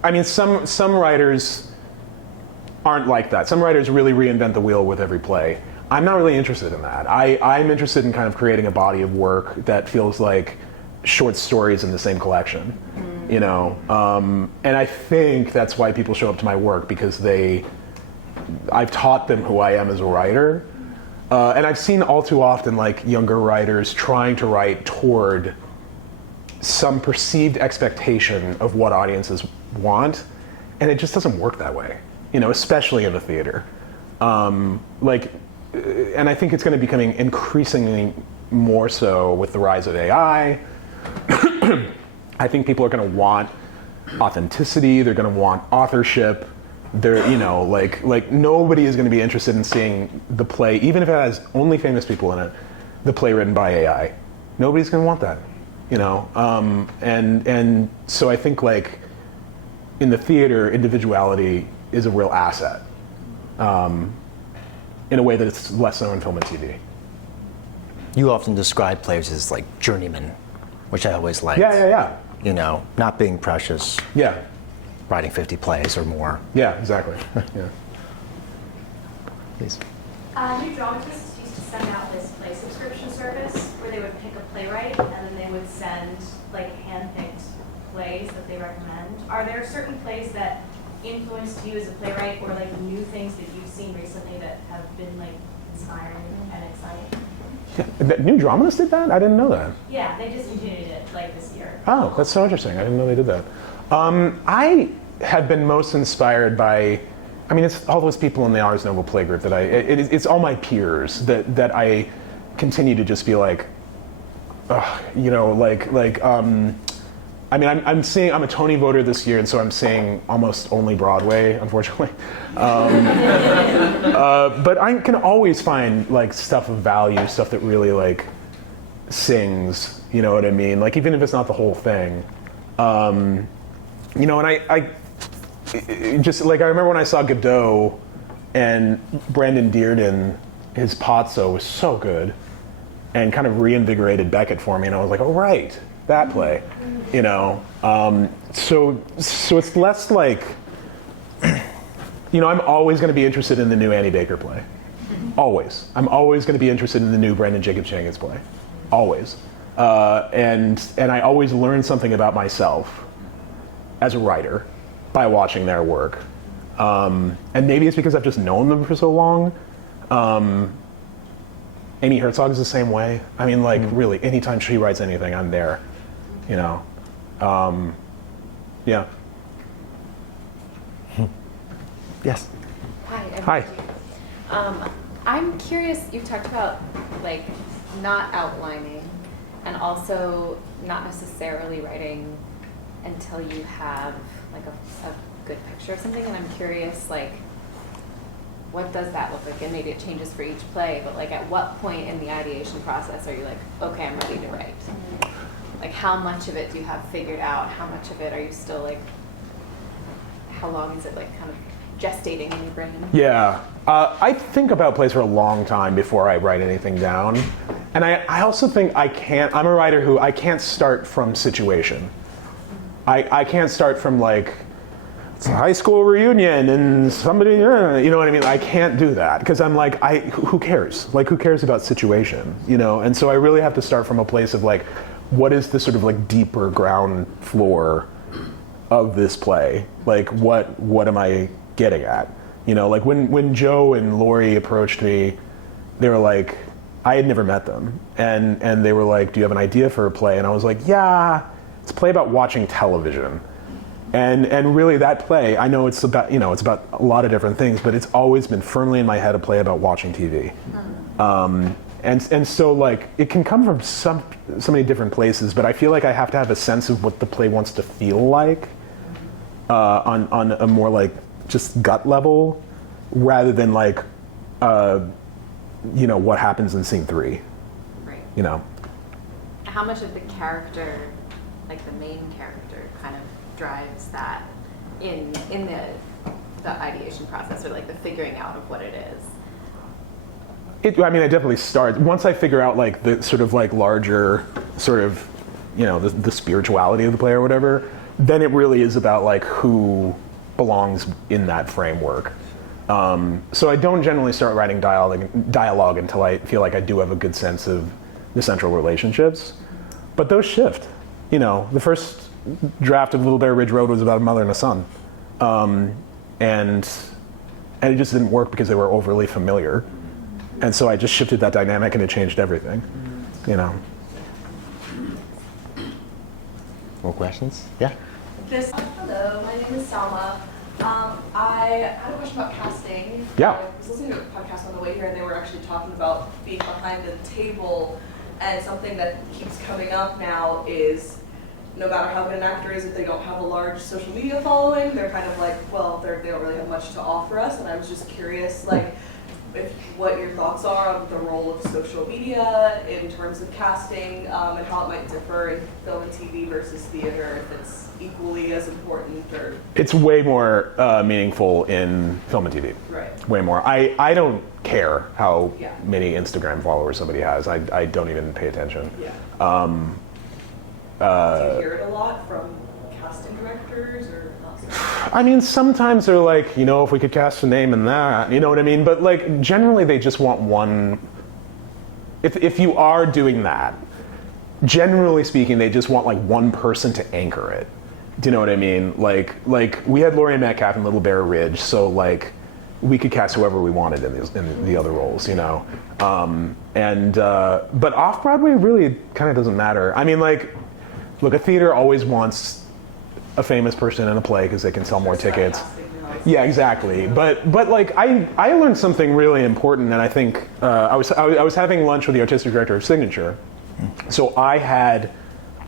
I mean, some writers aren't like that. Some writers really reinvent the wheel with every play. I'm not really interested in that. I'm interested in kind of creating a body of work that feels like short stories in the same collection, you know? And I think that's why people show up to my work, because I've taught them who I am as a writer. And I've seen all too often like younger writers trying to write toward some perceived expectation of what audiences want, and it just doesn't work that way, you know, especially in the theater. And I think it's going to be becoming increasingly more so with the rise of AI. I think people are going to want authenticity. They're going to want authorship. They're, you know, like nobody is going to be interested in seeing the play, even if it has only famous people in it, the play written by AI. Nobody's going to want that, you know. And so I think like in the theater, individuality is a real asset, in a way that it's less so in film and TV. You often describe plays as like journeymen, which I always liked. Yeah. You know, not being precious. Yeah. Writing 50 plays or more. Yeah, exactly. Yeah. Please. New dramatists used to send out this play subscription service where they would pick a playwright and then they would send like hand-picked plays that they recommend. Are there certain plays that influenced you as a playwright, or like new things that you've seen recently that have been like inspiring and exciting? Yeah. New Dramatists did that? I didn't know that. Yeah, they just continued it like this year. Oh, that's so interesting. I didn't know they did that. I have been most inspired by, I mean, it's all those people in the Ars Nova play group that it's all my peers that I continue to just be like, you know, I mean, I'm a Tony voter this year, and so I'm seeing almost only Broadway, unfortunately. But I can always find like stuff of value, stuff that really like sings, you know what I mean? Like even if it's not the whole thing. You know, and I just like, I remember when I saw Godot and Brandon Dearden, his Pazzo was so good and kind of reinvigorated Beckett for me, and I was like, oh right, that play, you know. So it's less like, you know, I'm always going to be interested in the new Annie Baker play. Always. I'm always going to be interested in the new Brandon Jacobs Jenkins play. Always. And I always learn something about myself as a writer by watching their work. And maybe it's because I've just known them for so long. Amy Herzog is the same way. I mean, like, really, anytime she writes anything, I'm there, you know. Yeah. Yes. Hi. Hi. I'm curious, you talked about like not outlining and also not necessarily writing until you have like a good picture of something, and I'm curious like what does that look like? And maybe it changes for each play, but like at what point in the ideation process are you like, okay, I'm ready to write? Like how much of it do you have figured out? How much of it are you still like, how long is it like kind of gestating in your brain? Yeah. I think about plays for a long time before I write anything down. And I also think I'm a writer who I can't start from situation. I can't start from like, it's a high school reunion and somebody, you know what I mean? I can't do that because I'm like, who cares? Like, who cares about situation, you know? And so I really have to start from a place of like, what is the sort of like deeper ground floor of this play? Like, what am I getting at? You know, like when Joe and Lori approached me, they were like, I had never met them. And they were like, do you have an idea for a play? And I was like, yeah, it's a play about watching television. And really that play, I know it's about, you know, it's about a lot of different things, but it's always been firmly in my head a play about watching TV. And so like, it can come from so many different places, but I feel like I have to have a sense of what the play wants to feel like on a more like just gut level, rather than like, you know, what happens in scene 3. Right. You know. How much of the character, like the main character, kind of drives that in the ideation process, or like the figuring out of what it is? I mean, I definitely start once I figure out like the sort of like larger sort of, you know, the spirituality of the play or whatever. Then it really is about like who belongs in that framework. So I don't generally start writing dialogue until I feel like I do have a good sense of the central relationships. But those shift. You know, the first draft of Little Bear Ridge Road was about a mother and a son. And it just didn't work because they were overly familiar. And so I just shifted that dynamic and it changed everything, you know. More questions? Yeah. Hello, my name is Salma. I had a question about casting. Yeah. I was listening to a podcast on the way here, and they were actually talking about being behind the table, and something that keeps coming up now is no matter how good an actor is, if they don't have a large social media following, they're kind of like, well, they don't really have much to offer us. And I was just curious, like, what your thoughts are on the role of social media in terms of casting, and how it might differ in film and TV versus theater, if it's equally as important or... It's way more meaningful in film and TV. Right. Way more. I don't care how many Instagram followers somebody has. I don't even pay attention. Yeah. Do you hear it a lot from casting directors or not so much? I mean, sometimes they're like, you know, if we could cast a name in that, you know what I mean? But like, generally they just want one. If you are doing that, generally speaking, they just want like one person to anchor it. Do you know what I mean? Like we had Laurie Metcalf in Little Bear Ridge, so like we could cast whoever we wanted in the other roles, you know. But off Broadway really kind of doesn't matter. I mean, like, look, a theater always wants a famous person in a play because they can sell more tickets. Yeah, exactly. But like I learned something really important, and I think I was having lunch with the artistic director of Signature. So I had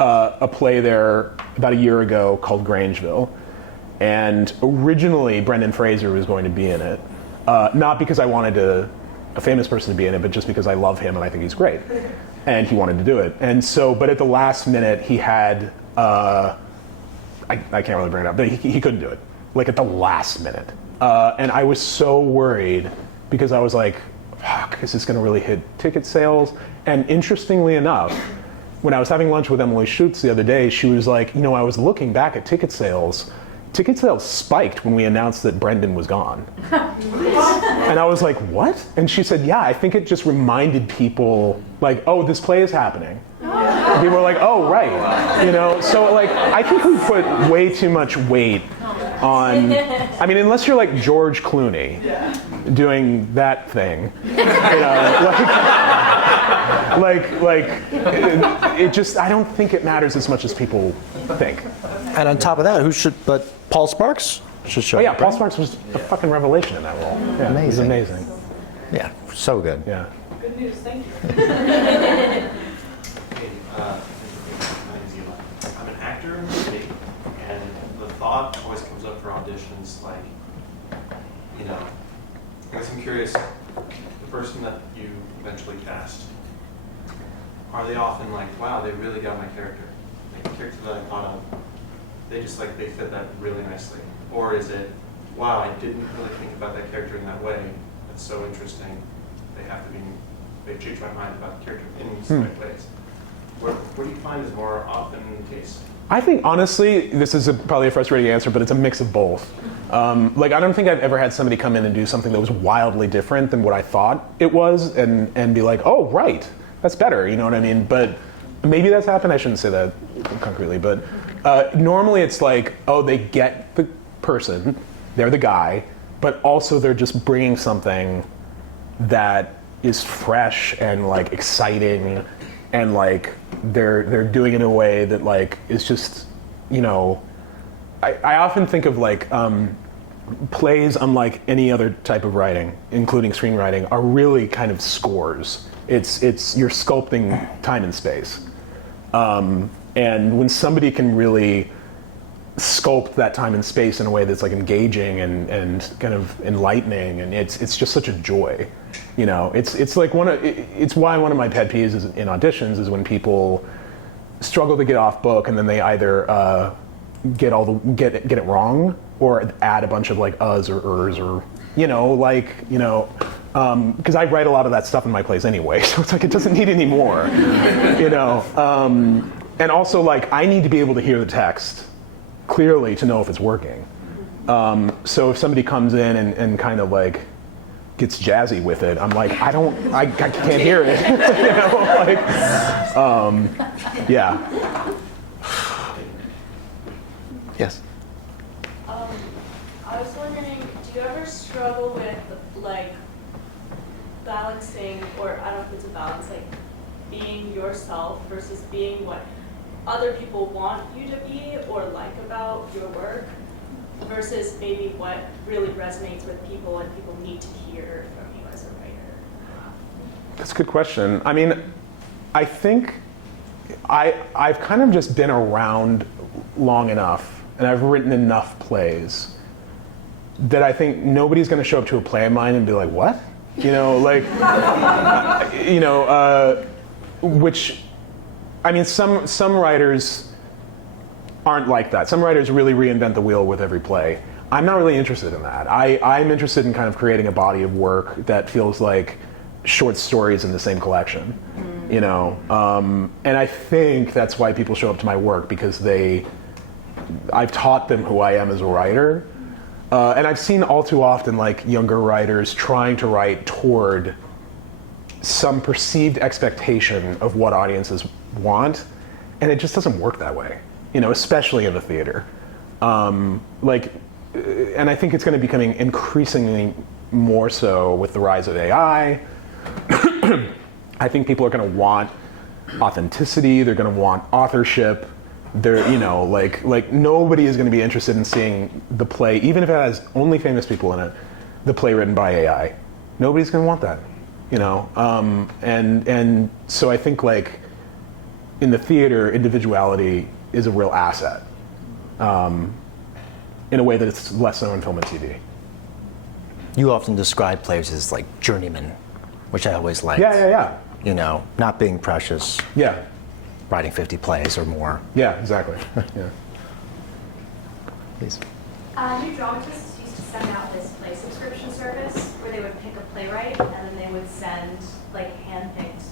a play there about a year ago called Grangeville, and originally Brendan Fraser was going to be in it, not because I wanted a famous person to be in it, but just because I love him and I think he's great, and he wanted to do it. And so, but at the last minute, he had I can't really bring it up, but he couldn't do it, like at the last minute, and I was so worried because I was like, fuck, is this going to really hit ticket sales? And interestingly enough, when I was having lunch with Emily Schutz the other day, she was like, you know, I was looking back at ticket sales. Ticket sales spiked when we announced that Brendan was gone. And I was like, what? And she said, yeah, I think it just reminded people, like, oh, this play is happening. People were like, oh, right. You know, so like, I think we put way too much weight on. I mean, unless you're like George Clooney doing that thing, you know, it just. I don't think it matters as much as people think. And on top of that, but Paul Sparks should show Oh yeah, up, Paul right? Sparks was a fucking revelation in that role. Yeah, he was amazing. Yeah, so good. Yeah. Good news, thank you. Hey, my name's Eli. I'm an actor in the city, and the thought always comes up for auditions, like, you know, I guess I'm curious, the person that you eventually cast, are they often like, wow, they really got my character? Like the character that I thought of, they just like, they fit that really nicely. Or is it, wow, I didn't really think about that character in that way. That's so interesting. They've changed my mind about the character in some ways. What do you find is more often the case? I think, honestly, this is probably a frustrating answer, but it's a mix of both. Like, I don't think I've ever had somebody come in and do something that was wildly different than what I thought it was and be like, oh, right, that's better, you know what I mean? But maybe that's happened. I shouldn't say that concretely, but normally it's like, oh, they get the person, they're the guy, but also they're just bringing something that is fresh and like exciting, and like they're doing it in a way that like is just, you know, I often think of like plays, unlike any other type of writing, including screenwriting, are really kind of scores. It's you're sculpting time and space, and when somebody can really sculpt that time and space in a way that's like engaging and kind of enlightening, and it's just such a joy, you know. It's like it's why one of my pet peeves is in auditions is when people struggle to get off book and then they either get it wrong or add a bunch of like uhs or ers or because I write a lot of that stuff in my plays anyway, so it's like it doesn't need any more, you know. And also like I need to be able to hear the text clearly to know if it's working. So if somebody comes in and kind of like gets jazzy with it, I'm like, I can't hear it. You know, like, yeah. Yes. I was wondering, do you ever struggle with like balancing, or I don't know if it's a balance, like being yourself versus being what other people want you to be or like about your work versus maybe what really resonates with people and people need to hear from you as a writer? That's a good question. I mean, I think I've kind of just been around long enough and I've written enough plays that I think nobody's going to show up to a play of mine and be like, what? You know, like, you know, which, I mean, some writers aren't like that. Some writers really reinvent the wheel with every play. I'm not really interested in that. I'm interested in kind of creating a body of work that feels like short stories in the same collection, you know? And I think that's why people show up to my work, because I've taught them who I am as a writer. And I've seen all too often like younger writers trying to write toward some perceived expectation of what audiences want, and it just doesn't work that way, you know, especially in the theater. And I think it's going to be becoming increasingly more so with the rise of AI. I think people are going to want authenticity. They're going to want authorship. They're, you know, like nobody is going to be interested in seeing the play, even if it has only famous people in it, the play written by AI. Nobody's going to want that, you know. And so I think like in the theater, individuality is a real asset, in a way that it's less so in film and TV. You often describe plays as like journeymen, which I always liked. Yeah. You know, not being precious. Yeah. Writing 50 plays or more. Yeah, exactly. Yeah. Please. New dramatists used to send out this play subscription service where they would pick a playwright and then they would send like hand-picked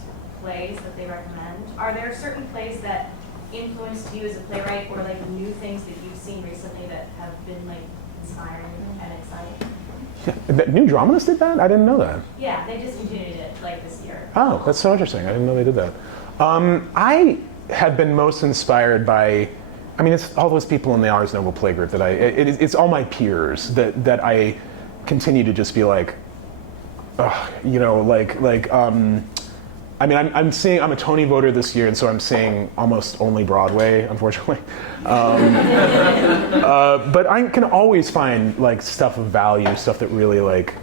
plays that they recommend. Are there certain plays that influenced you as a playwright, or like new things that you've seen recently that have been like inspiring and exciting? Yeah. New Dramatists did that? I didn't know that. Yeah, they discontinued it like this year. Oh, that's so interesting. I didn't know they did that. I have been most inspired by I mean, it's all those people in the Ars Nova play group that it's all my peers that I continue to just be like, ugh, you know, I mean, I'm a Tony voter this year, and so I'm seeing almost only Broadway, unfortunately. But I can always find like stuff of value, stuff that really like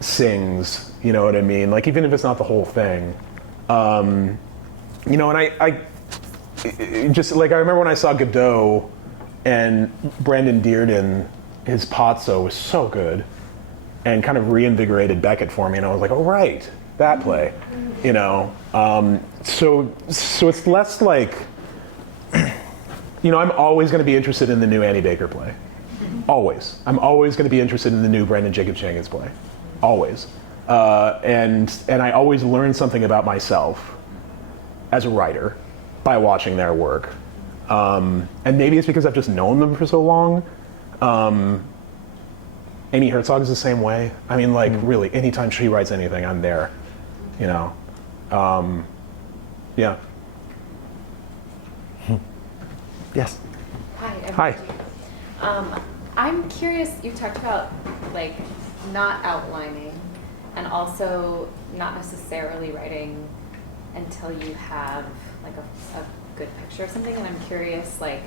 sings. You know what I mean? Like even if it's not the whole thing. You know, and I just like I remember when I saw Godot and Brandon Dearden, his Pazzo was so good, and kind of reinvigorated Beckett for me, and I was like, oh right, that play, you know. So it's less like, you know, I'm always going to be interested in the new Annie Baker play, always. I'm always going to be interested in the new Brandon Jacob Jenkins play, always. And I always learn something about myself as a writer by watching their work. And maybe it's because I've just known them for so long. Amy Herzog is the same way. I mean, like, really, anytime she writes anything, I'm there, you know. Yeah. Yes. Hi. Hi. I'm curious, you talked about like not outlining and also not necessarily writing until you have like a good picture of something, and I'm curious like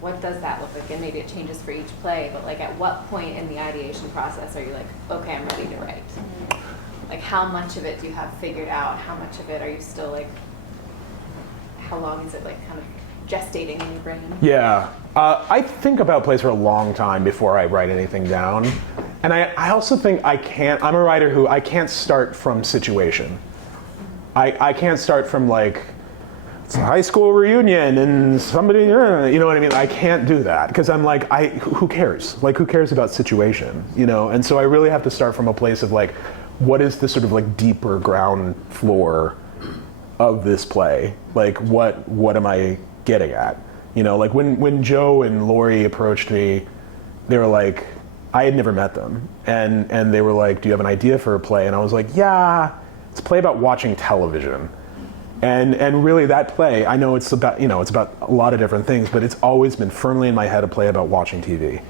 what does that look like? And maybe it changes for each play, but like at what point in the ideation process are you like, okay, I'm ready to write? Like how much of it do you have figured out? How much of it are you still like, how long is it like kind of gestating in your brain? Yeah. I think about plays for a long time before I write anything down. And I also think I'm a writer who I can't start from situation. I can't start from like, it's a high school reunion and somebody, you know what I mean? I can't do that because I'm like, who cares? Like, who cares about situation, you know? And so I really have to start from a place of like, what is the sort of like deeper ground floor of this play? Like, what am I getting at? You know, like when Joe and Lori approached me, they were like, I had never met them, and they were like, do you have an idea for a play? And I was like, yeah, it's a play about watching television. And really that play, I know it's about, you know, it's about a lot of different things, but it's always been firmly in my head a play about watching TV.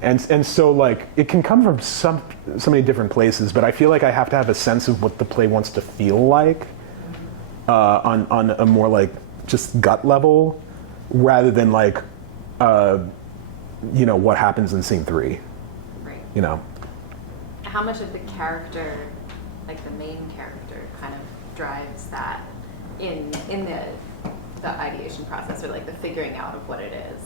And so like, it can come from so many different places, but I feel like I have to have a sense of what the play wants to feel like on a more like just gut level, rather than like, you know, what happens in scene 3, Right. you know. How much of the character, like the main character, kind of drives that in the ideation process, or like the figuring out of what it is?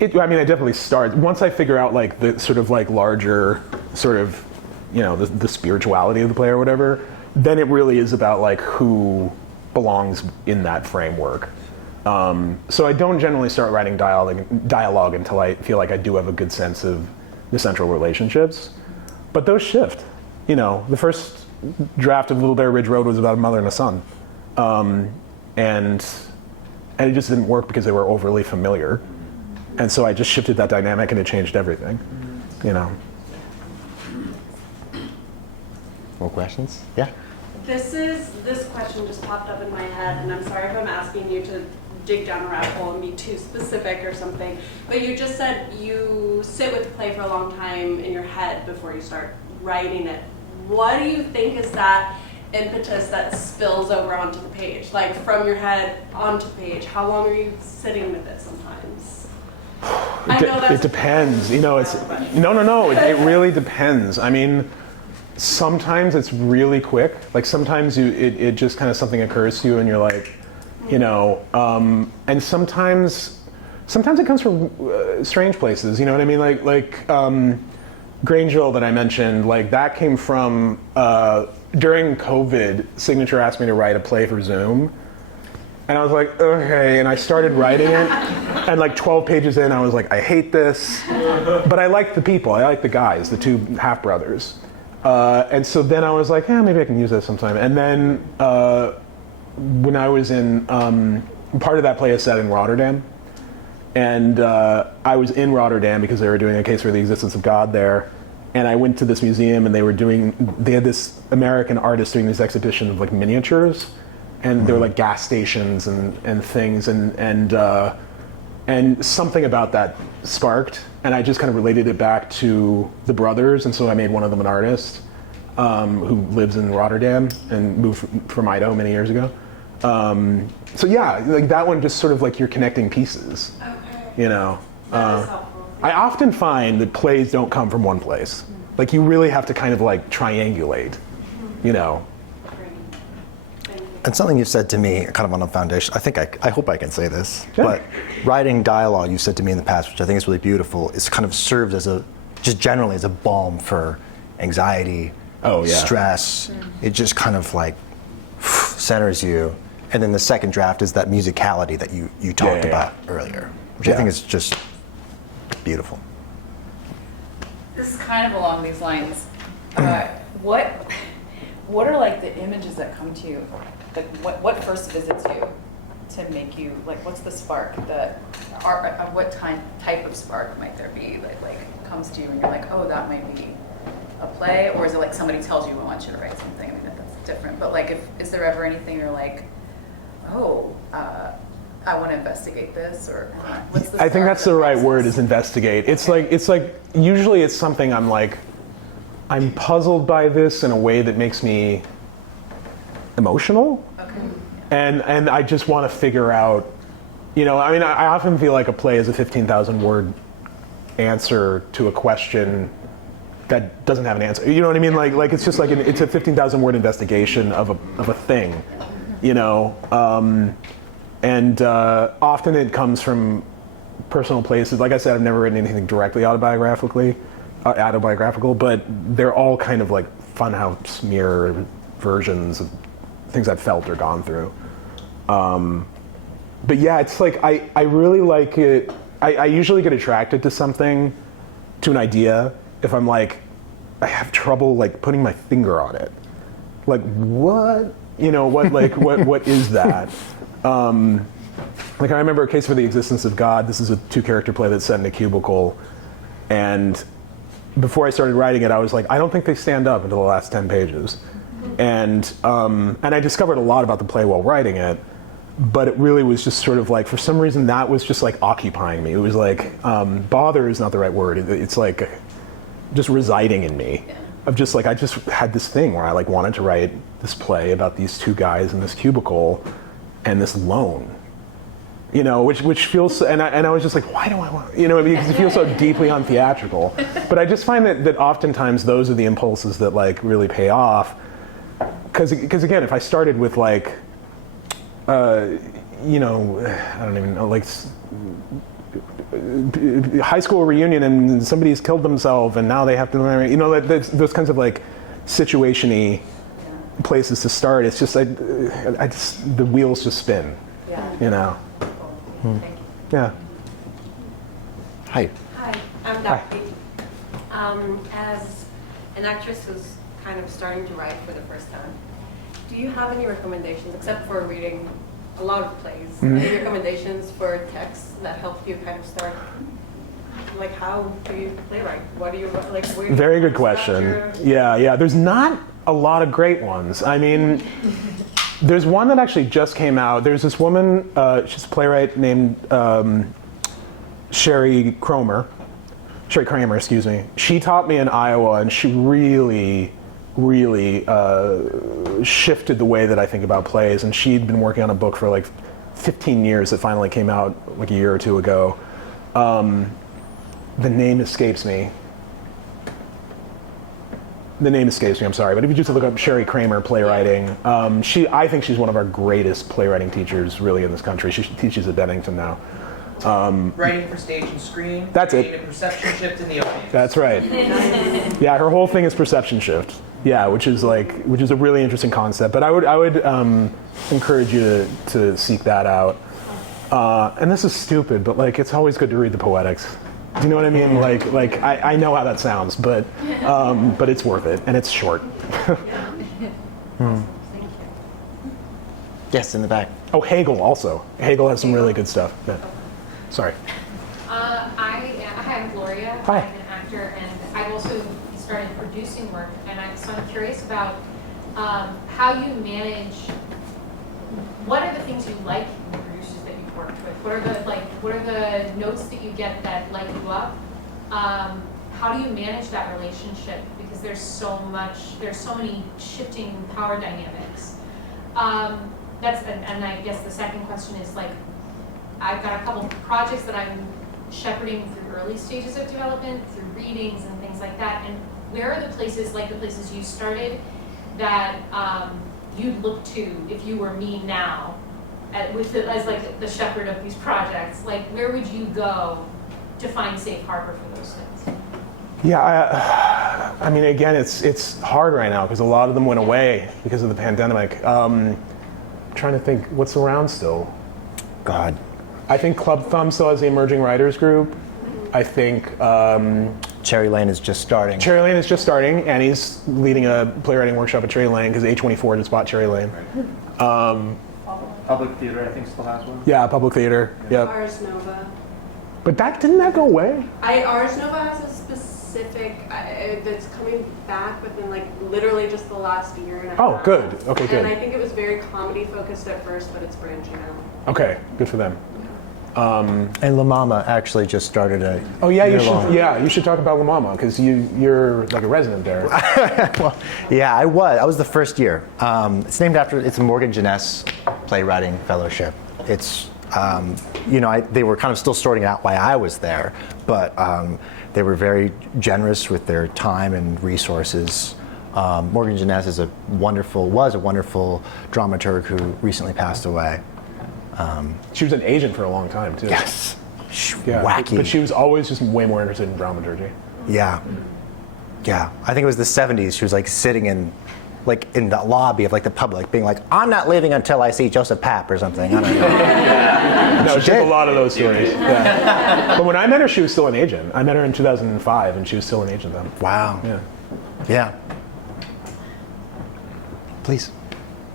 I mean, I definitely start once I figure out like the sort of like larger sort of, you know, the spirituality of the play or whatever. Then it really is about like who belongs in that framework. So I don't generally start writing dialogue until I feel like I do have a good sense of the central relationships. But those shift. You know, the first draft of Little Bear Ridge Road was about a mother and a son. And it just didn't work because they were overly familiar. And so I just shifted that dynamic and it changed everything, you know. More questions? Yeah. This question just popped up in my head, and I'm sorry if I'm asking you to dig down a rabbit hole and be too specific or something, but you just said you sit with the play for a long time in your head before you start writing it. What do you think is that impetus that spills over onto the page? Like from your head onto the page, how long are you sitting with it sometimes? It depends. You know, it's no. It really depends. I mean, sometimes it's really quick. Like sometimes it just kind of something occurs to you and you're like, you know, and sometimes it comes from strange places. You know what I mean? Like Grangeville that I mentioned, like that came from during COVID. Signature asked me to write a play for Zoom. And I was like, okay, and I started writing it, and like 12 pages in, I was like, I hate this, but I like the people, I like the guys, the two half-brothers. And so then I was like, maybe I can use that sometime. And then when I was in, part of that play is set in Rotterdam, and I was in Rotterdam because they were doing a case for the existence of God there, and I went to this museum, and they had this American artist doing this exhibition of like miniatures. and they're like gas stations and things, and something about that sparked, and I just kind of related it back to the brothers, and so I made one of them an artist who lives in Rotterdam and moved from Idaho many years ago. So yeah, like that one just sort of like you're connecting pieces, you know. That is helpful. I often find that plays don't come from one place. Like you really have to kind of like triangulate, you know. And something you've said to me, kind of on a foundation, I hope I can say this, Sure. but writing dialogue you said to me in the past, which I think is really beautiful, is kind of serves as just generally as a balm for anxiety, stress. It just kind of like centers you. And then the second draft is that musicality that you talked about earlier, which I think is just beautiful. This is kind of along these lines. What are like the images that come to you? Like what first visits you to make you like? What's the spark that? What type of spark might there be that like comes to you and you're like, oh, that might be a play, or is it like somebody tells you, I want you to write something? I mean, that's different. But like, is there ever anything you're like, oh, I want to investigate this, or what's the? I think that's the right word, is investigate. It's like usually it's something I'm puzzled by this in a way that makes me emotional. Okay. And I just want to figure out, you know, I mean, I often feel like a play is a 15,000 word answer to a question that doesn't have an answer. You know what I mean? Like it's just like it's a 15,000 word investigation of a thing, you know. And often it comes from personal places. Like I said, I've never written anything directly autobiographical, but they're all kind of like funhouse mirror versions of things I've felt or gone through. But yeah, it's like I really like it. I usually get attracted to something, to an idea, if I'm like, I have trouble like putting my finger on it. Like what? You know, what like what is that? Like I remember A Case for the Existence of God. This is a 2-character play that's set in a cubicle, and before I started writing it, I was like, I don't think they stand up until the last 10 pages. And I discovered a lot about the play while writing it, but it really was just sort of like, for some reason, that was just like occupying me. It was like, bother is not the right word. It's like just residing in me. Of just like, I just had this thing where I like wanted to write this play about these 2 guys in this cubicle and this loan. You know, which feels, and I was just like, why do I want, you know, because it feels so deeply untheatrical. But I just find that oftentimes those are the impulses that like really pay off. Because again, if I started with like, you know, I don't even know, like high school reunion and somebody's killed themselves and now they have to, you know, those kinds of like situation-y places to start. It's just like, the wheels just spin, you know. Thank you. Yeah. Hi. Hi, I'm Daphne. As an actress who's kind of starting to write for the first time, do you have any recommendations, except for reading a lot of plays, any recommendations for texts that help you kind of start? Like, how do you playwright? What do you like? Where Very good question. Yeah. There's not a lot of great ones. I mean, there's one that actually just came out. There's this woman, she's a playwright named Sherry Kramer, excuse me. She taught me in Iowa, and she really shifted the way that I think about plays. And she'd been working on a book for like 15 years that finally came out like a year or two ago. The name escapes me. I'm sorry, but if you just look up Sherry Kramer playwriting, I think she's one of our greatest playwriting teachers really in this country. She teaches at Bennington now. Writing for stage and screen. That's it. A perception shift in the audience. That's right. Yeah, her whole thing is perception shift. Yeah, which is a really interesting concept. But I would encourage you to seek that out. And this is stupid, but like it's always good to read the Poetics. Do you know what I mean? Like I know how that sounds, but it's worth it, and it's short. Yes, in the back. Oh, Hegel also. Hegel has some really good stuff. Yeah. Sorry. Hi, I'm Gloria. Hi. I'm an actor, and I've also started producing work, and so I'm curious about how you manage what are the things you like in the producers that you've worked with? What are the notes that you get that light you up? How do you manage that relationship? Because there's so many shifting power dynamics. And I guess the second question is like, I've got a couple of projects that I'm shepherding through early stages of development, through readings and things like that. And where are the places, like the places you started, that you'd look to if you were me now, as like the shepherd of these projects? Like, where would you go to find safe harbor for those things? Yeah, I mean, again, it's hard right now because a lot of them went away because of the pandemic. Trying to think, what's around still? God. I think Club Thumb still has the emerging writers group. I think Cherry Lane is just starting. Cherry Lane is just starting, and he's leading a playwriting workshop at Cherry Lane because A24 just bought Cherry Lane. Public theater, I think, still has one. Yeah, Public Theater. Yep. Ars Nova. But didn't that go away? Ars Nova has a specific that's coming back within like literally just the last year and a half. Oh, good. Okay, good. And I think it was very comedy focused at first, but it's branching out. Okay, good for them. And La Mama actually just started a. Oh yeah, you should talk about La Mama because you're like a resident there. Well, yeah, I was the first year. It's named after, it's a Morgan Jeunesse playwriting fellowship. It's they were kind of still sorting out why I was there, but they were very generous with their time and resources. Morgan Jeunesse was a wonderful dramaturg who recently passed away. She was an agent for a long time too. Yes. Yeah, wacky. But she was always just way more interested in dramaturgy. Yeah. Yeah. I think it was the 70s. She was like sitting in the lobby of like the public being like, I'm not leaving until I see Joseph Papp or something. I don't know. No, she has a lot of those stories. Yeah. But when I met her, she was still an agent. I met her in 2005 and she was still an agent then. Wow. Yeah. Yeah. Please.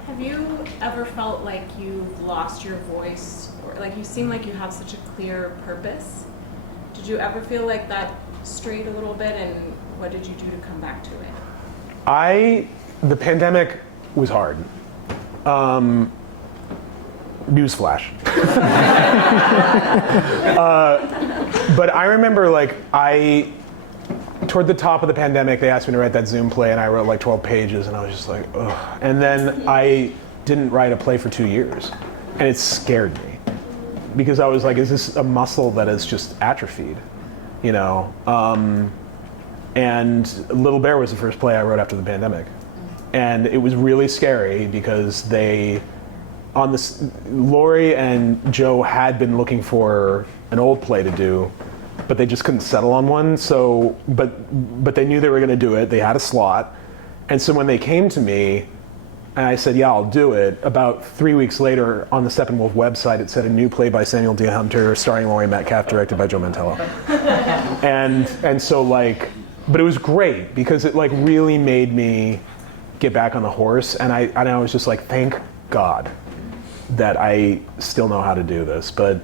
Have you ever felt like you've lost your voice, or like you seem like you have such a clear purpose? Did you ever feel like that strayed a little bit, and what did you do to come back to it? The pandemic was hard. Newsflash. But I remember toward the top of the pandemic, they asked me to write that Zoom play, and I wrote like 12 pages, and I was just like, ugh. And then I didn't write a play for 2 years, and it scared me because I was like, is this a muscle that is just atrophied, And Little Bear was the first play I wrote after the pandemic, and it was really scary because Lori and Joe had been looking for an old play to do, but they just couldn't settle on one. So, but they knew they were going to do it. They had a slot, and so when they came to me, and I said, "Yeah, I'll do it." About 3 weeks later, on the Steppenwolf website, it said a new play by Samuel D. Hunter, starring Laurie Metcalf, directed by Joe Mantello. and so but it was great because it really made me get back on the horse, and I was just like, thank God that I still know how to do this. But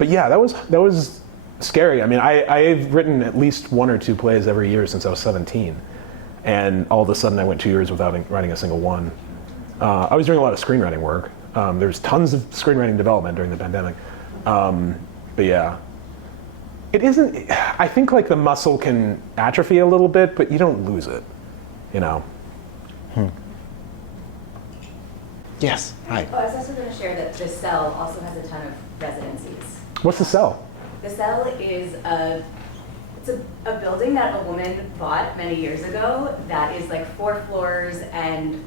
yeah, that was scary. I mean, I've written at least 1 or 2 plays every year since I was 17, and all of a sudden I went 2 years without writing a single one. I was doing a lot of screenwriting work. There's tons of screenwriting development during the pandemic. But yeah, it isn't. I think the muscle can atrophy a little bit, but you don't lose it, Yes. Hi. Oh, I was also going to share that the Cell also has a ton of residencies. What's the Cell? The Cell is a building that a woman bought many years ago that is 4 floors, and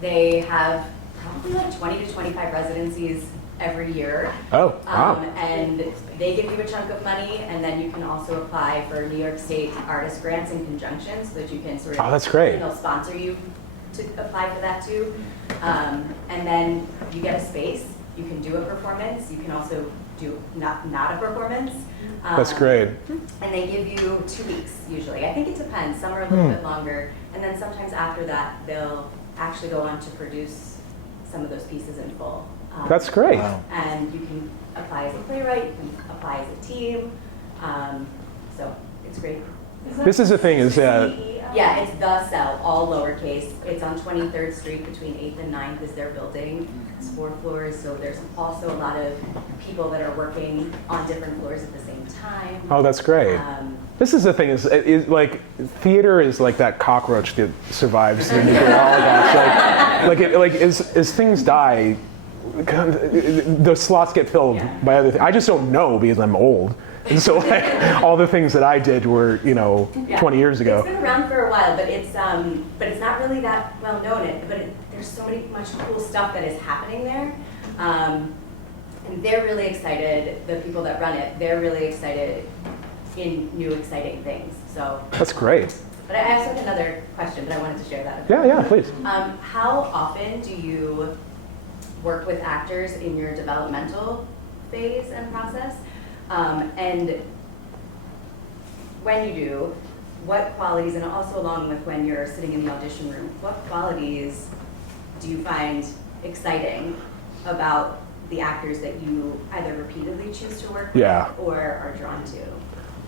they have probably 20 to 25 residencies every year. Oh, wow. And they give you a chunk of money, and then you can also apply for New York State artist grants in conjunction so that you can sort of, that's great. They'll sponsor you to apply for that too. And then you get a space, you can do a performance, you can also do not a performance. That's great. And they give you 2 weeks usually. I think it depends, some are a little bit longer, and then sometimes after that they'll actually go on to produce some of those pieces in full. That's great. Wow. And you can apply as a playwright, you can apply as a team, so it's great. This is the thing is that CEL? Yeah, it's The Cell, all lowercase. It's on 23rd Street between 8th and 9th is their building. It's 4 floors, so there's also a lot of people that are working on different floors at the same time. Oh, that's great. This is the thing, is like theater is like that cockroach that survives the nuclear holocaust. Like as things die, the slots get filled by other things. I just don't know because I'm old. And so like all the things that I did were, 20 years ago. It's been around for a while, but it's not really that well known. There's so much cool stuff that is happening there. And they're really excited, the people that run it, they're really excited in new exciting things. So that's great. But I also have another question, but I wanted to share that. Yeah, please. How often do you work with actors in your developmental phase and process? And when you do, what qualities, and also along with when you're sitting in the audition room, what qualities do you find exciting about the actors that you either repeatedly choose to work with or are drawn to?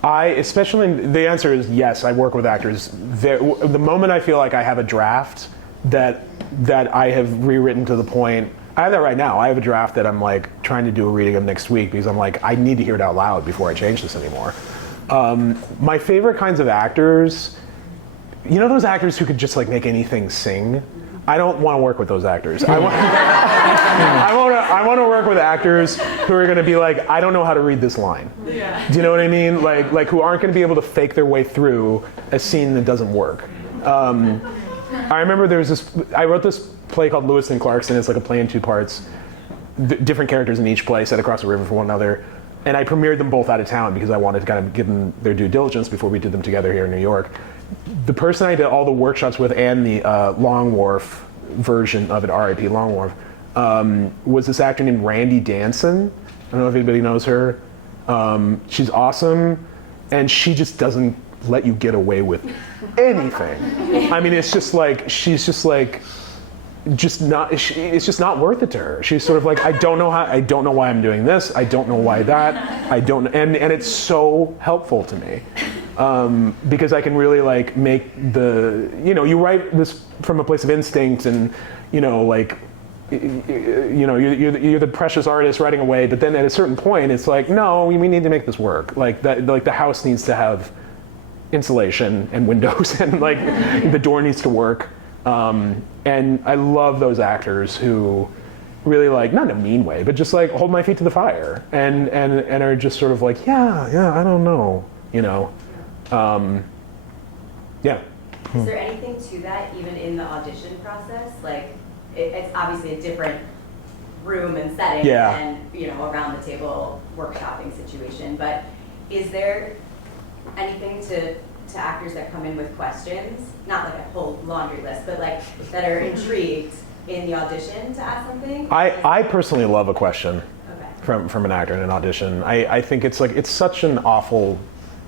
The answer is yes, I work with actors. The moment I feel like I have a draft that I have rewritten to the point, I have that right now. I have a draft that I'm like trying to do a reading of next week because I'm like, I need to hear it out loud before I change this anymore. My favorite kinds of actors, those actors who could just like make anything sing? I don't want to work with those actors. I want to work with actors who are going to be like, I don't know how to read this line. Yeah. Do you know what I mean? Like who aren't going to be able to fake their way through a scene that doesn't work. I remember I wrote this play called Lewis and Clarkson. It's like a play in 2 parts, different characters in each play set across the river from one another. And I premiered them both out of town because I wanted to kind of give them their due diligence before we did them together here in New York. The person I did all the workshops with and the Long Wharf version of it, R.I.P. Long Wharf, was this actor named Randy Danson. I don't know if anybody knows her. She's awesome, and she just doesn't let you get away with anything. I mean, it's just like, she's just like, it's just not worth it to her. She's sort of like, I don't know why I'm doing this. I don't know why that. And it's so helpful to me. Because I can really like make you write this from a place of instinct and, you're the precious artist writing away, but then at a certain point it's like, no, we need to make this work. Like the house needs to have insulation and windows and like the door needs to work. And I love those actors who really like, not in a mean way, but just like hold my feet to the fire and are just sort of like, yeah, I don't know, yeah. Is there anything to that even in the audition process? Like it's obviously a different room and setting than, around the table workshopping situation, but is there anything to actors that come in with questions, not like a whole laundry list, but like that are intrigued in the audition to ask something? I personally love a question from an actor in an audition. I think it's such an awful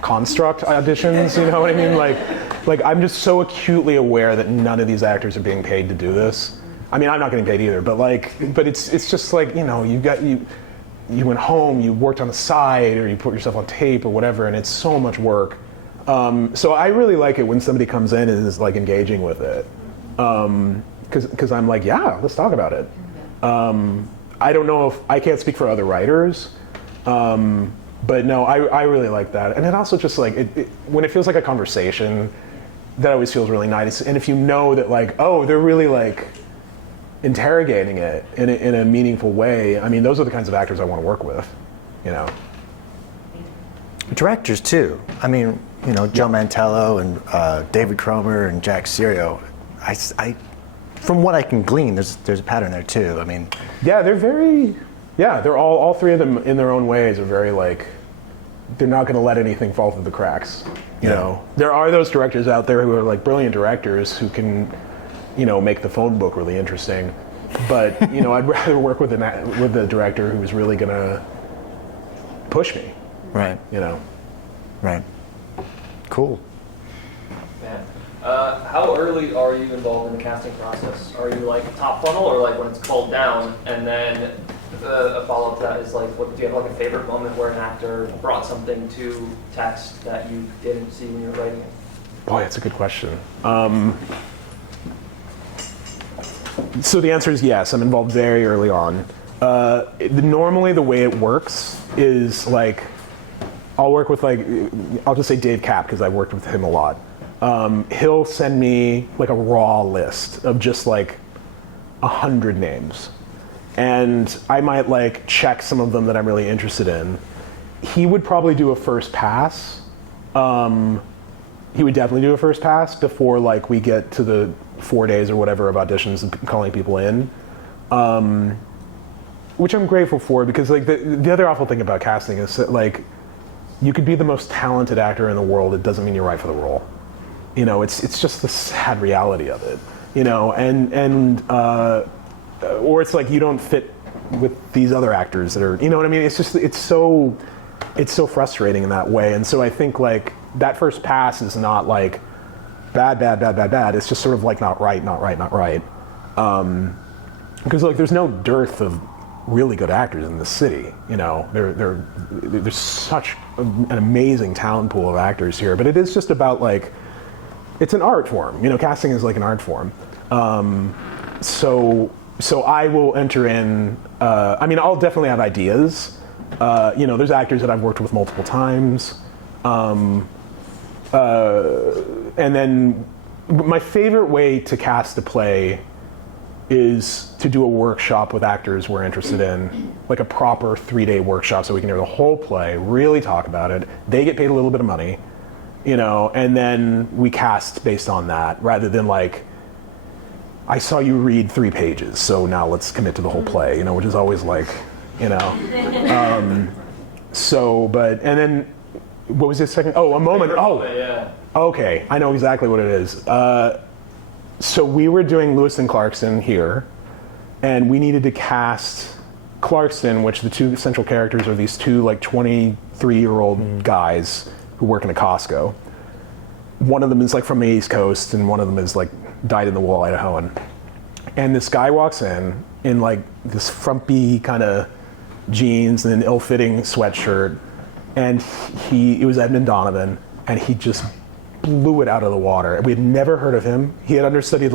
construct, auditions, you know what I mean? Like I'm just so acutely aware that none of these actors are being paid to do this. I mean, I'm not getting paid either, but it's just like, you went home, you worked on the side, or you put yourself on tape or whatever, and it's so much work. So I really like it when somebody comes in and is like engaging with it, because I'm like, yeah, let's talk about it. I don't know if I can't speak for other writers, but no, I really like that, and it also just like when it feels like a conversation, that always feels really nice. And if you know that like, oh, they're really like interrogating it in a meaningful way, I mean, those are the kinds of actors I want to work with, Directors too. I mean, Joe Mantello and David Cromer and Jack Serio. From what I can glean, there's a pattern there too. I mean, they're all 3 of them in their own ways are very like, they're not going to let anything fall through the cracks. You know, there are those directors out there who are like brilliant directors who can, make the phone book really interesting. But I'd rather work with a director who's really going to push me. Right. Right. Cool. How early are you involved in the casting process? Are you like top funnel, or like when it's called down? And then a follow-up to that is like, do you have like a favorite moment where an actor brought something to text that you didn't see when you were writing it? Boy, that's a good question. So the answer is yes. I'm involved very early on. Normally, the way it works is like, I'll work with I'll just say Dave Kapp because I've worked with him a lot. He'll send me like a raw list of just like 100 names, and I might like check some of them that I'm really interested in. He would probably do a first pass. He would definitely do a first pass before like we get to the 4 days or whatever of auditions and calling people in, which I'm grateful for, because like the other awful thing about casting is that like you could be the most talented actor in the world, it doesn't mean you're right for the role. You know, it's just the sad reality of it. You know, or it's like you don't fit with these other actors that are, you know what I mean? It's just it's so frustrating in that way. And so I think like that first pass is not like bad. It's just sort of like not right. Because like there's no dearth of really good actors in the city. You know, there's such an amazing talent pool of actors here. But it is just about like, it's an art form. You know, casting is like an art form. So I will enter in. I mean, I'll definitely have ideas. You know, there's actors that I've worked with multiple times. And then my favorite way to cast a play is to do a workshop with actors we're interested in, like a proper 3-day workshop so we can hear the whole play, really talk about it. They get paid a little bit of money, you know, and then we cast based on that rather than like, I saw you read 3 pages, so now let's commit to the whole play, you know, which is always like, you know. And then, what was the second? Oh, a moment. Oh, yeah. Okay, I know exactly what it is. So we were doing Lewis and Clarkson here, and we needed to cast Clarkson, which the 2 central characters are these 2 like 23-year-old guys who work in a Costco. One of them is like from the East Coast, and one of them is like dyed-in-the-wool Idahoan. And this guy walks in like this frumpy kind of jeans and an ill-fitting sweatshirt, and it was Edmund Donovan, and he just blew it out of the water. We had never heard of him. He had understudied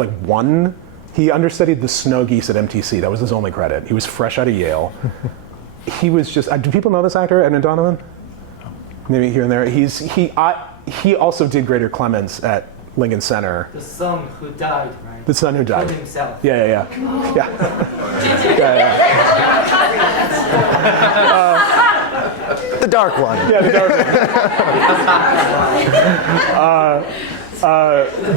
he understudied the Snow Geese at MTC. That was his only credit. He was fresh out of Yale. He was just, do people know this actor, Edmund Donovan? Maybe here and there. He also did Greater Clements at Lincoln Center. The son who died, right? The son who died. Killed himself. Yeah. The dark one. Yeah, the dark one.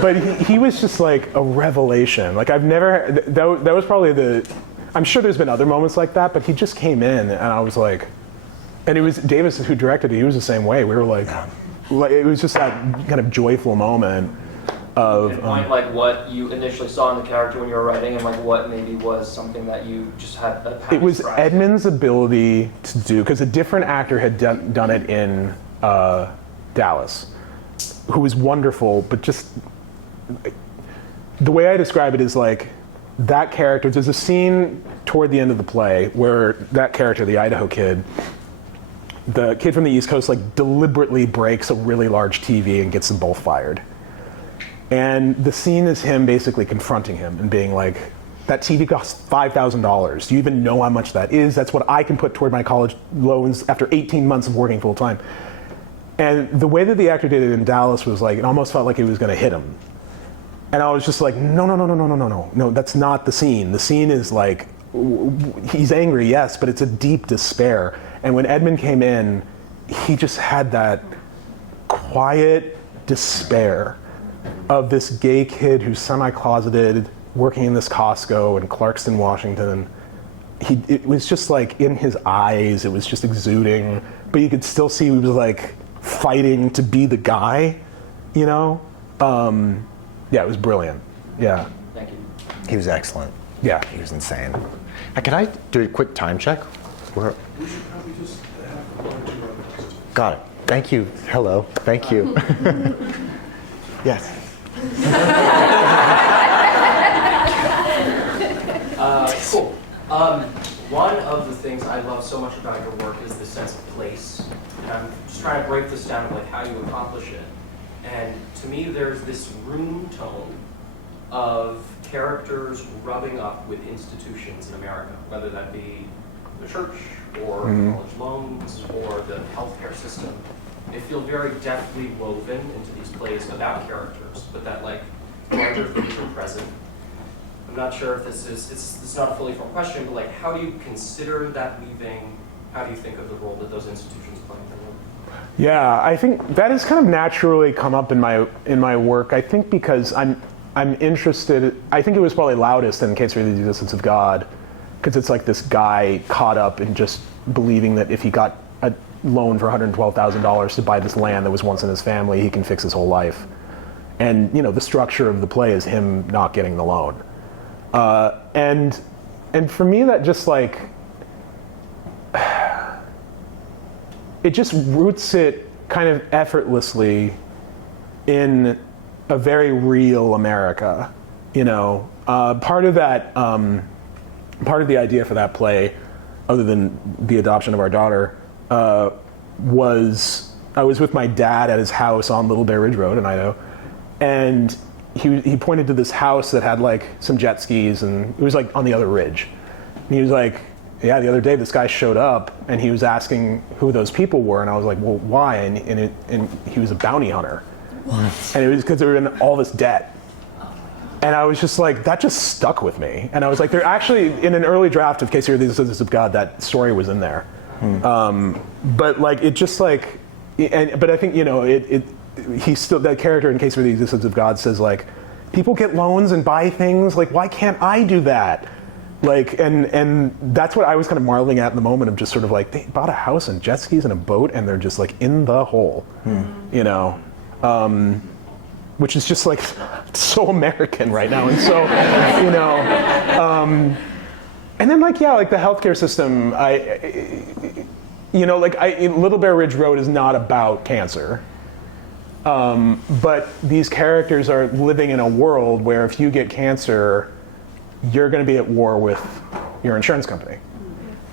But he was just like a revelation. Like I've never, that was probably I'm sure there's been other moments like that, but he just came in and I was like, and it was Davis who directed it, he was the same way. We were like it was just that kind of joyful moment of pinpoint like what you initially saw in the character when you were writing, and like what maybe was something that you just had a it was Edmund's ability to do, because a different actor had done it in Dallas, who was wonderful, but just the way I describe it is like that character, there's a scene toward the end of the play where that character, the Idaho kid, the kid from the East Coast, like deliberately breaks a really large TV and gets them both fired. And the scene is him basically confronting him and being like, that TV costs $5,000. Do you even know how much that is? That's what I can put toward my college loans after 18 months of working full time. And the way that the actor did it in Dallas was like, it almost felt like he was gonna hit him. And I was just like, no, that's not the scene. The scene is like, he's angry, yes, but it's a deep despair. And when Edmund came in, he just had that quiet despair of this gay kid who's semi-closeted, working in this Costco in Clarkston, Washington. It was just like in his eyes, it was just exuding, but you could still see he was like fighting to be the guy, you know? Yeah, it was brilliant. Yeah. Thank you. He was excellent. Yeah. He was insane. Can I do a quick time check? We should probably just have 1 or 2 others. Got it. Thank you. Hello. Thank you. Yes. Cool. One of the things I love so much about your work is the sense of place. And I'm just trying to break this down to like how you accomplish it. And to me, there's this room tone of characters rubbing up with institutions in America, whether that be the church or college loans or the healthcare system. They feel very deftly woven into these plays about characters, but that like larger themes are present. I'm not sure if it's not a fully formed question, but like how do you consider that weaving? How do you think of the role that those institutions play in the work? Yeah, I think that has kind of naturally come up in my work. I think because I'm interested. I think it was probably loudest in Case for the Existence of God, because it's like this guy caught up in just believing that if he got a loan for $112,000 to buy this land that was once in his family, he can fix his whole life. And the structure of the play is him not getting the loan. And for me, that just like it just roots it kind of effortlessly in a very real America. Part of that, part of the idea for that play, other than the adoption of our daughter, was I was with my dad at his house on Little Bear Ridge Road in Idaho, and he pointed to this house that had like some jet skis, and it was like on the other ridge. And he was like, yeah, the other day this guy showed up and he was asking who those people were, and I was like, well, why? And he was a bounty hunter. What? And it was because they were in all this debt. And I was just like, that just stuck with me. And I was like, they're actually, in an early draft of Case for the Existence of God, that story was in there. But like, it just like, but I think, he's still, that character in Case for the Existence of God says like, people get loans and buy things, like why can't I do that? Like, and that's what I was kind of marveling at in the moment of just sort of like, they bought a house and jet skis and a boat and they're just like in the hole, which is just like so American right now. And so, and then like, yeah, like the healthcare system, Little Bear Ridge Road is not about cancer. But these characters are living in a world where if you get cancer, you're going to be at war with your insurance company,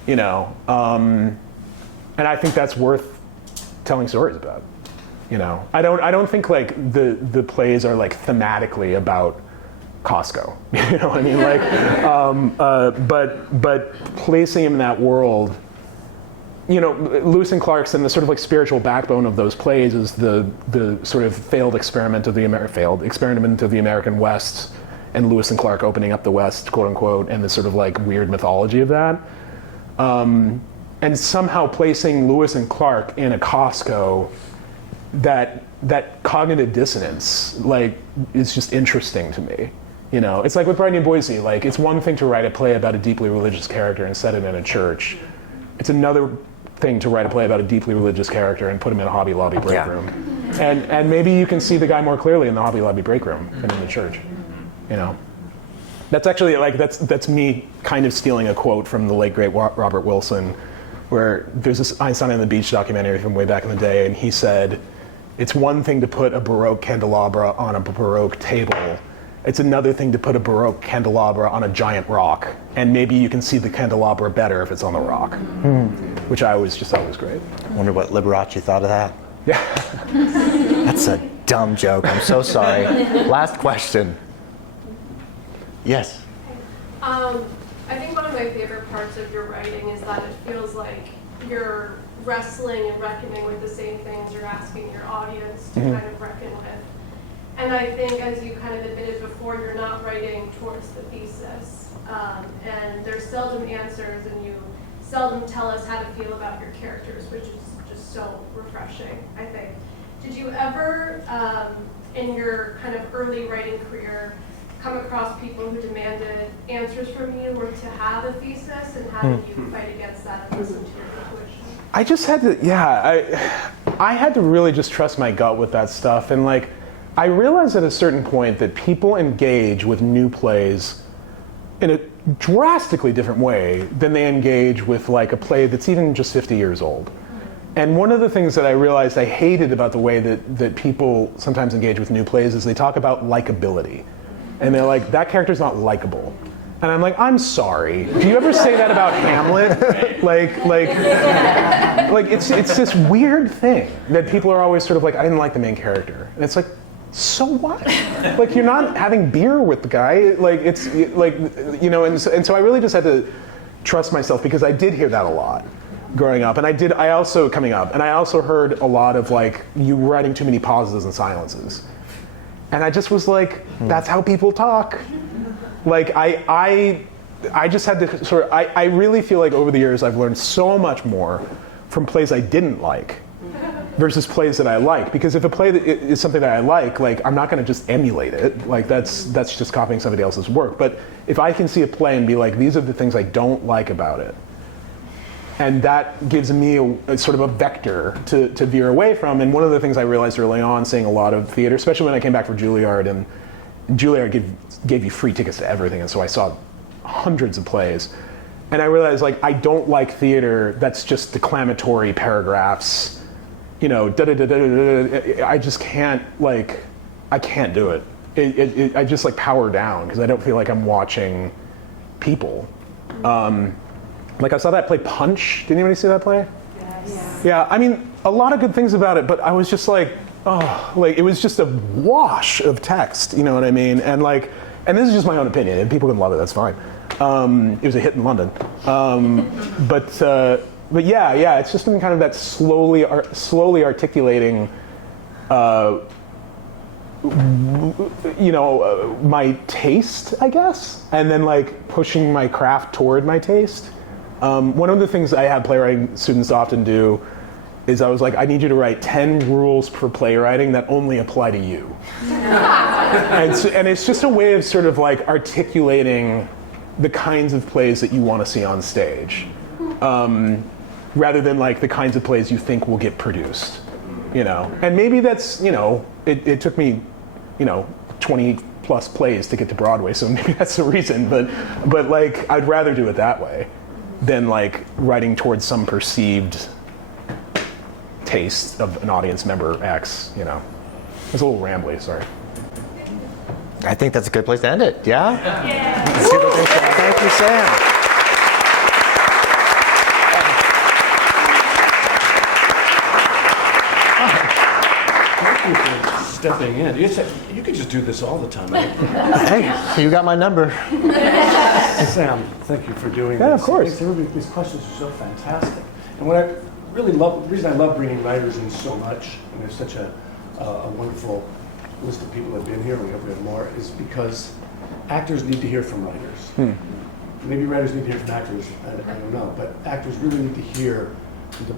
and I think that's worth telling stories about. I don't think like the plays are like thematically about Costco. You know what I mean? Like, but placing him in that world. Lewis and Clark's and the sort of like spiritual backbone of those plays is the sort of failed experiment of the American West, and Lewis and Clark opening up the West, quote unquote, and the sort of like weird mythology of that. And somehow placing Lewis and Clark in a Costco, that cognitive dissonance, like, is just interesting to me. It's like with Brighton and Boise, like, it's one thing to write a play about a deeply religious character and set it in a church. It's another thing to write a play about a deeply religious character and put him in a Hobby Lobby break room. And maybe you can see the guy more clearly in the Hobby Lobby break room than in the church. That's actually like that's me kind of stealing a quote from the late great Robert Wilson, where there's this Einstein on the Beach documentary from way back in the day, and he said, it's one thing to put a Baroque candelabra on a Baroque table. It's another thing to put a Baroque candelabra on a giant rock, and maybe you can see the candelabra better if it's on the rock, which I always just thought was great. I wonder what Liberace thought of that. Yeah. That's a dumb joke. I'm so sorry. Last question. Yes. I think one of my favorite parts of your writing is that it feels like you're wrestling and reckoning with the same things you're asking your audience to kind of reckon with. And I think, as you kind of admitted before, you're not writing towards the thesis. And there's seldom answers, and you seldom tell us how to feel about your characters, which is just so refreshing, I think. Did you ever, in your kind of early writing career, come across people who demanded answers from you or to have a thesis, and how did you fight against that and listen to your intuition? I just had to, I had to really just trust my gut with that stuff. And like, I realized at a certain point that people engage with new plays in a drastically different way than they engage with like a play that's even just 50 years old. And one of the things that I realized I hated about the way that people sometimes engage with new plays is they talk about likability. And they're like, that character's not likable. And I'm like, I'm sorry. Do you ever say that about Hamlet? like it's this weird thing that people are always sort of like, I didn't like the main character. And it's like, so what? Like, you're not having beer with the guy. Like, it's like, you know, and so I really just had to trust myself, because I did hear that a lot growing up. And I also heard a lot of like, you were writing too many pauses and silences. And I just was like, that's how people talk. Like, I just had to sort of, I really feel like over the years I've learned so much more from plays I didn't like versus plays that I like. Because if a play is something that I like I'm not going to just emulate it. Like, that's just copying somebody else's work. But if I can see a play and be like, these are the things I don't like about it, and that gives me a sort of a vector to veer away from. And one of the things I realized early on, seeing a lot of theater, especially when I came back for Juilliard, and Juilliard gave you free tickets to everything, and so I saw hundreds of plays. And I realized, like, I don't like theater that's just declamatory paragraphs, you know, da-da-da-da-da-da. I just can't, like, I can't do it. I just, like, power down, because I don't feel like I'm watching people. Like, I saw that play Punch. Did anybody see that play? Yes. Yeah, I mean, a lot of good things about it, but I was just like, oh, like, it was just a wash of text, you know what I mean? And like, and this is just my own opinion, and people can love it, that's fine. It was a hit in London. But yeah, it's just been kind of that slowly articulating, you know, my taste, I guess, and then like pushing my craft toward my taste. One of the things I have playwriting students often do is I was like, I need you to write 10 rules for playwriting that only apply to you. And it's just a way of sort of like articulating the kinds of plays that you want to see on stage, rather than like the kinds of plays you think will get produced, you know. And maybe that's, you know, it took me, you know, 20 plus plays to get to Broadway, so maybe that's the reason, but like, I'd rather do it that way than like writing towards some perceived taste of an audience member X, you know. It's a little rambly, sorry. I think that's a good place to end it, yeah? Yeah. Let's see what they say. Thank you, Sam. Thank you for stepping in. You could just do this all the time. Hey, so you got my number. Sam, thank you for doing this. Yeah, of course. These questions are so fantastic. And what I really love, the reason I love bringing writers in so much, and there's such a wonderful list of people that have been here, we hope we have more, is because actors need to hear from writers. Maybe writers need to hear from actors, I don't know, but actors really need to hear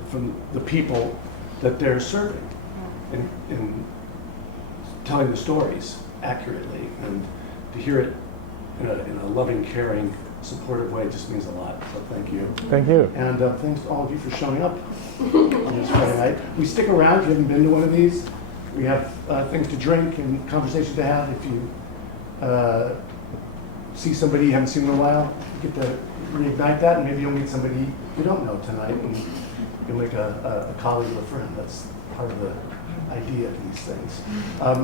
from the people that they're serving in telling the stories accurately, and to hear it in a loving, caring, supportive way just means a lot. So thank you. Thank you. And thanks to all of you for showing up on this Friday night. We stick around if you haven't been to one of these. We have things to drink and conversations to have. If you see somebody you haven't seen in a while, you get to reignite that, and maybe you'll meet somebody you don't know tonight, and you'll make a colleague or a friend. That's part of the idea of these things.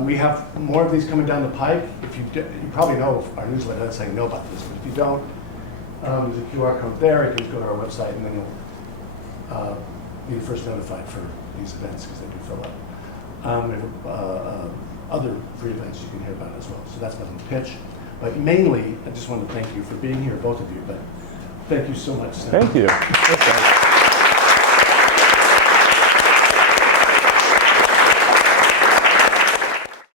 We have more of these coming down the pike. If you probably know our newsletter, that's how you know about this, but if you don't, there's a QR code there. You can just go to our website, and then you'll be first notified for these events, because they do fill up. We have other free events you can hear about as well. So that's my little pitch. But mainly, I just want to thank you for being here, both of you. But thank you so much, Sam. Thank you.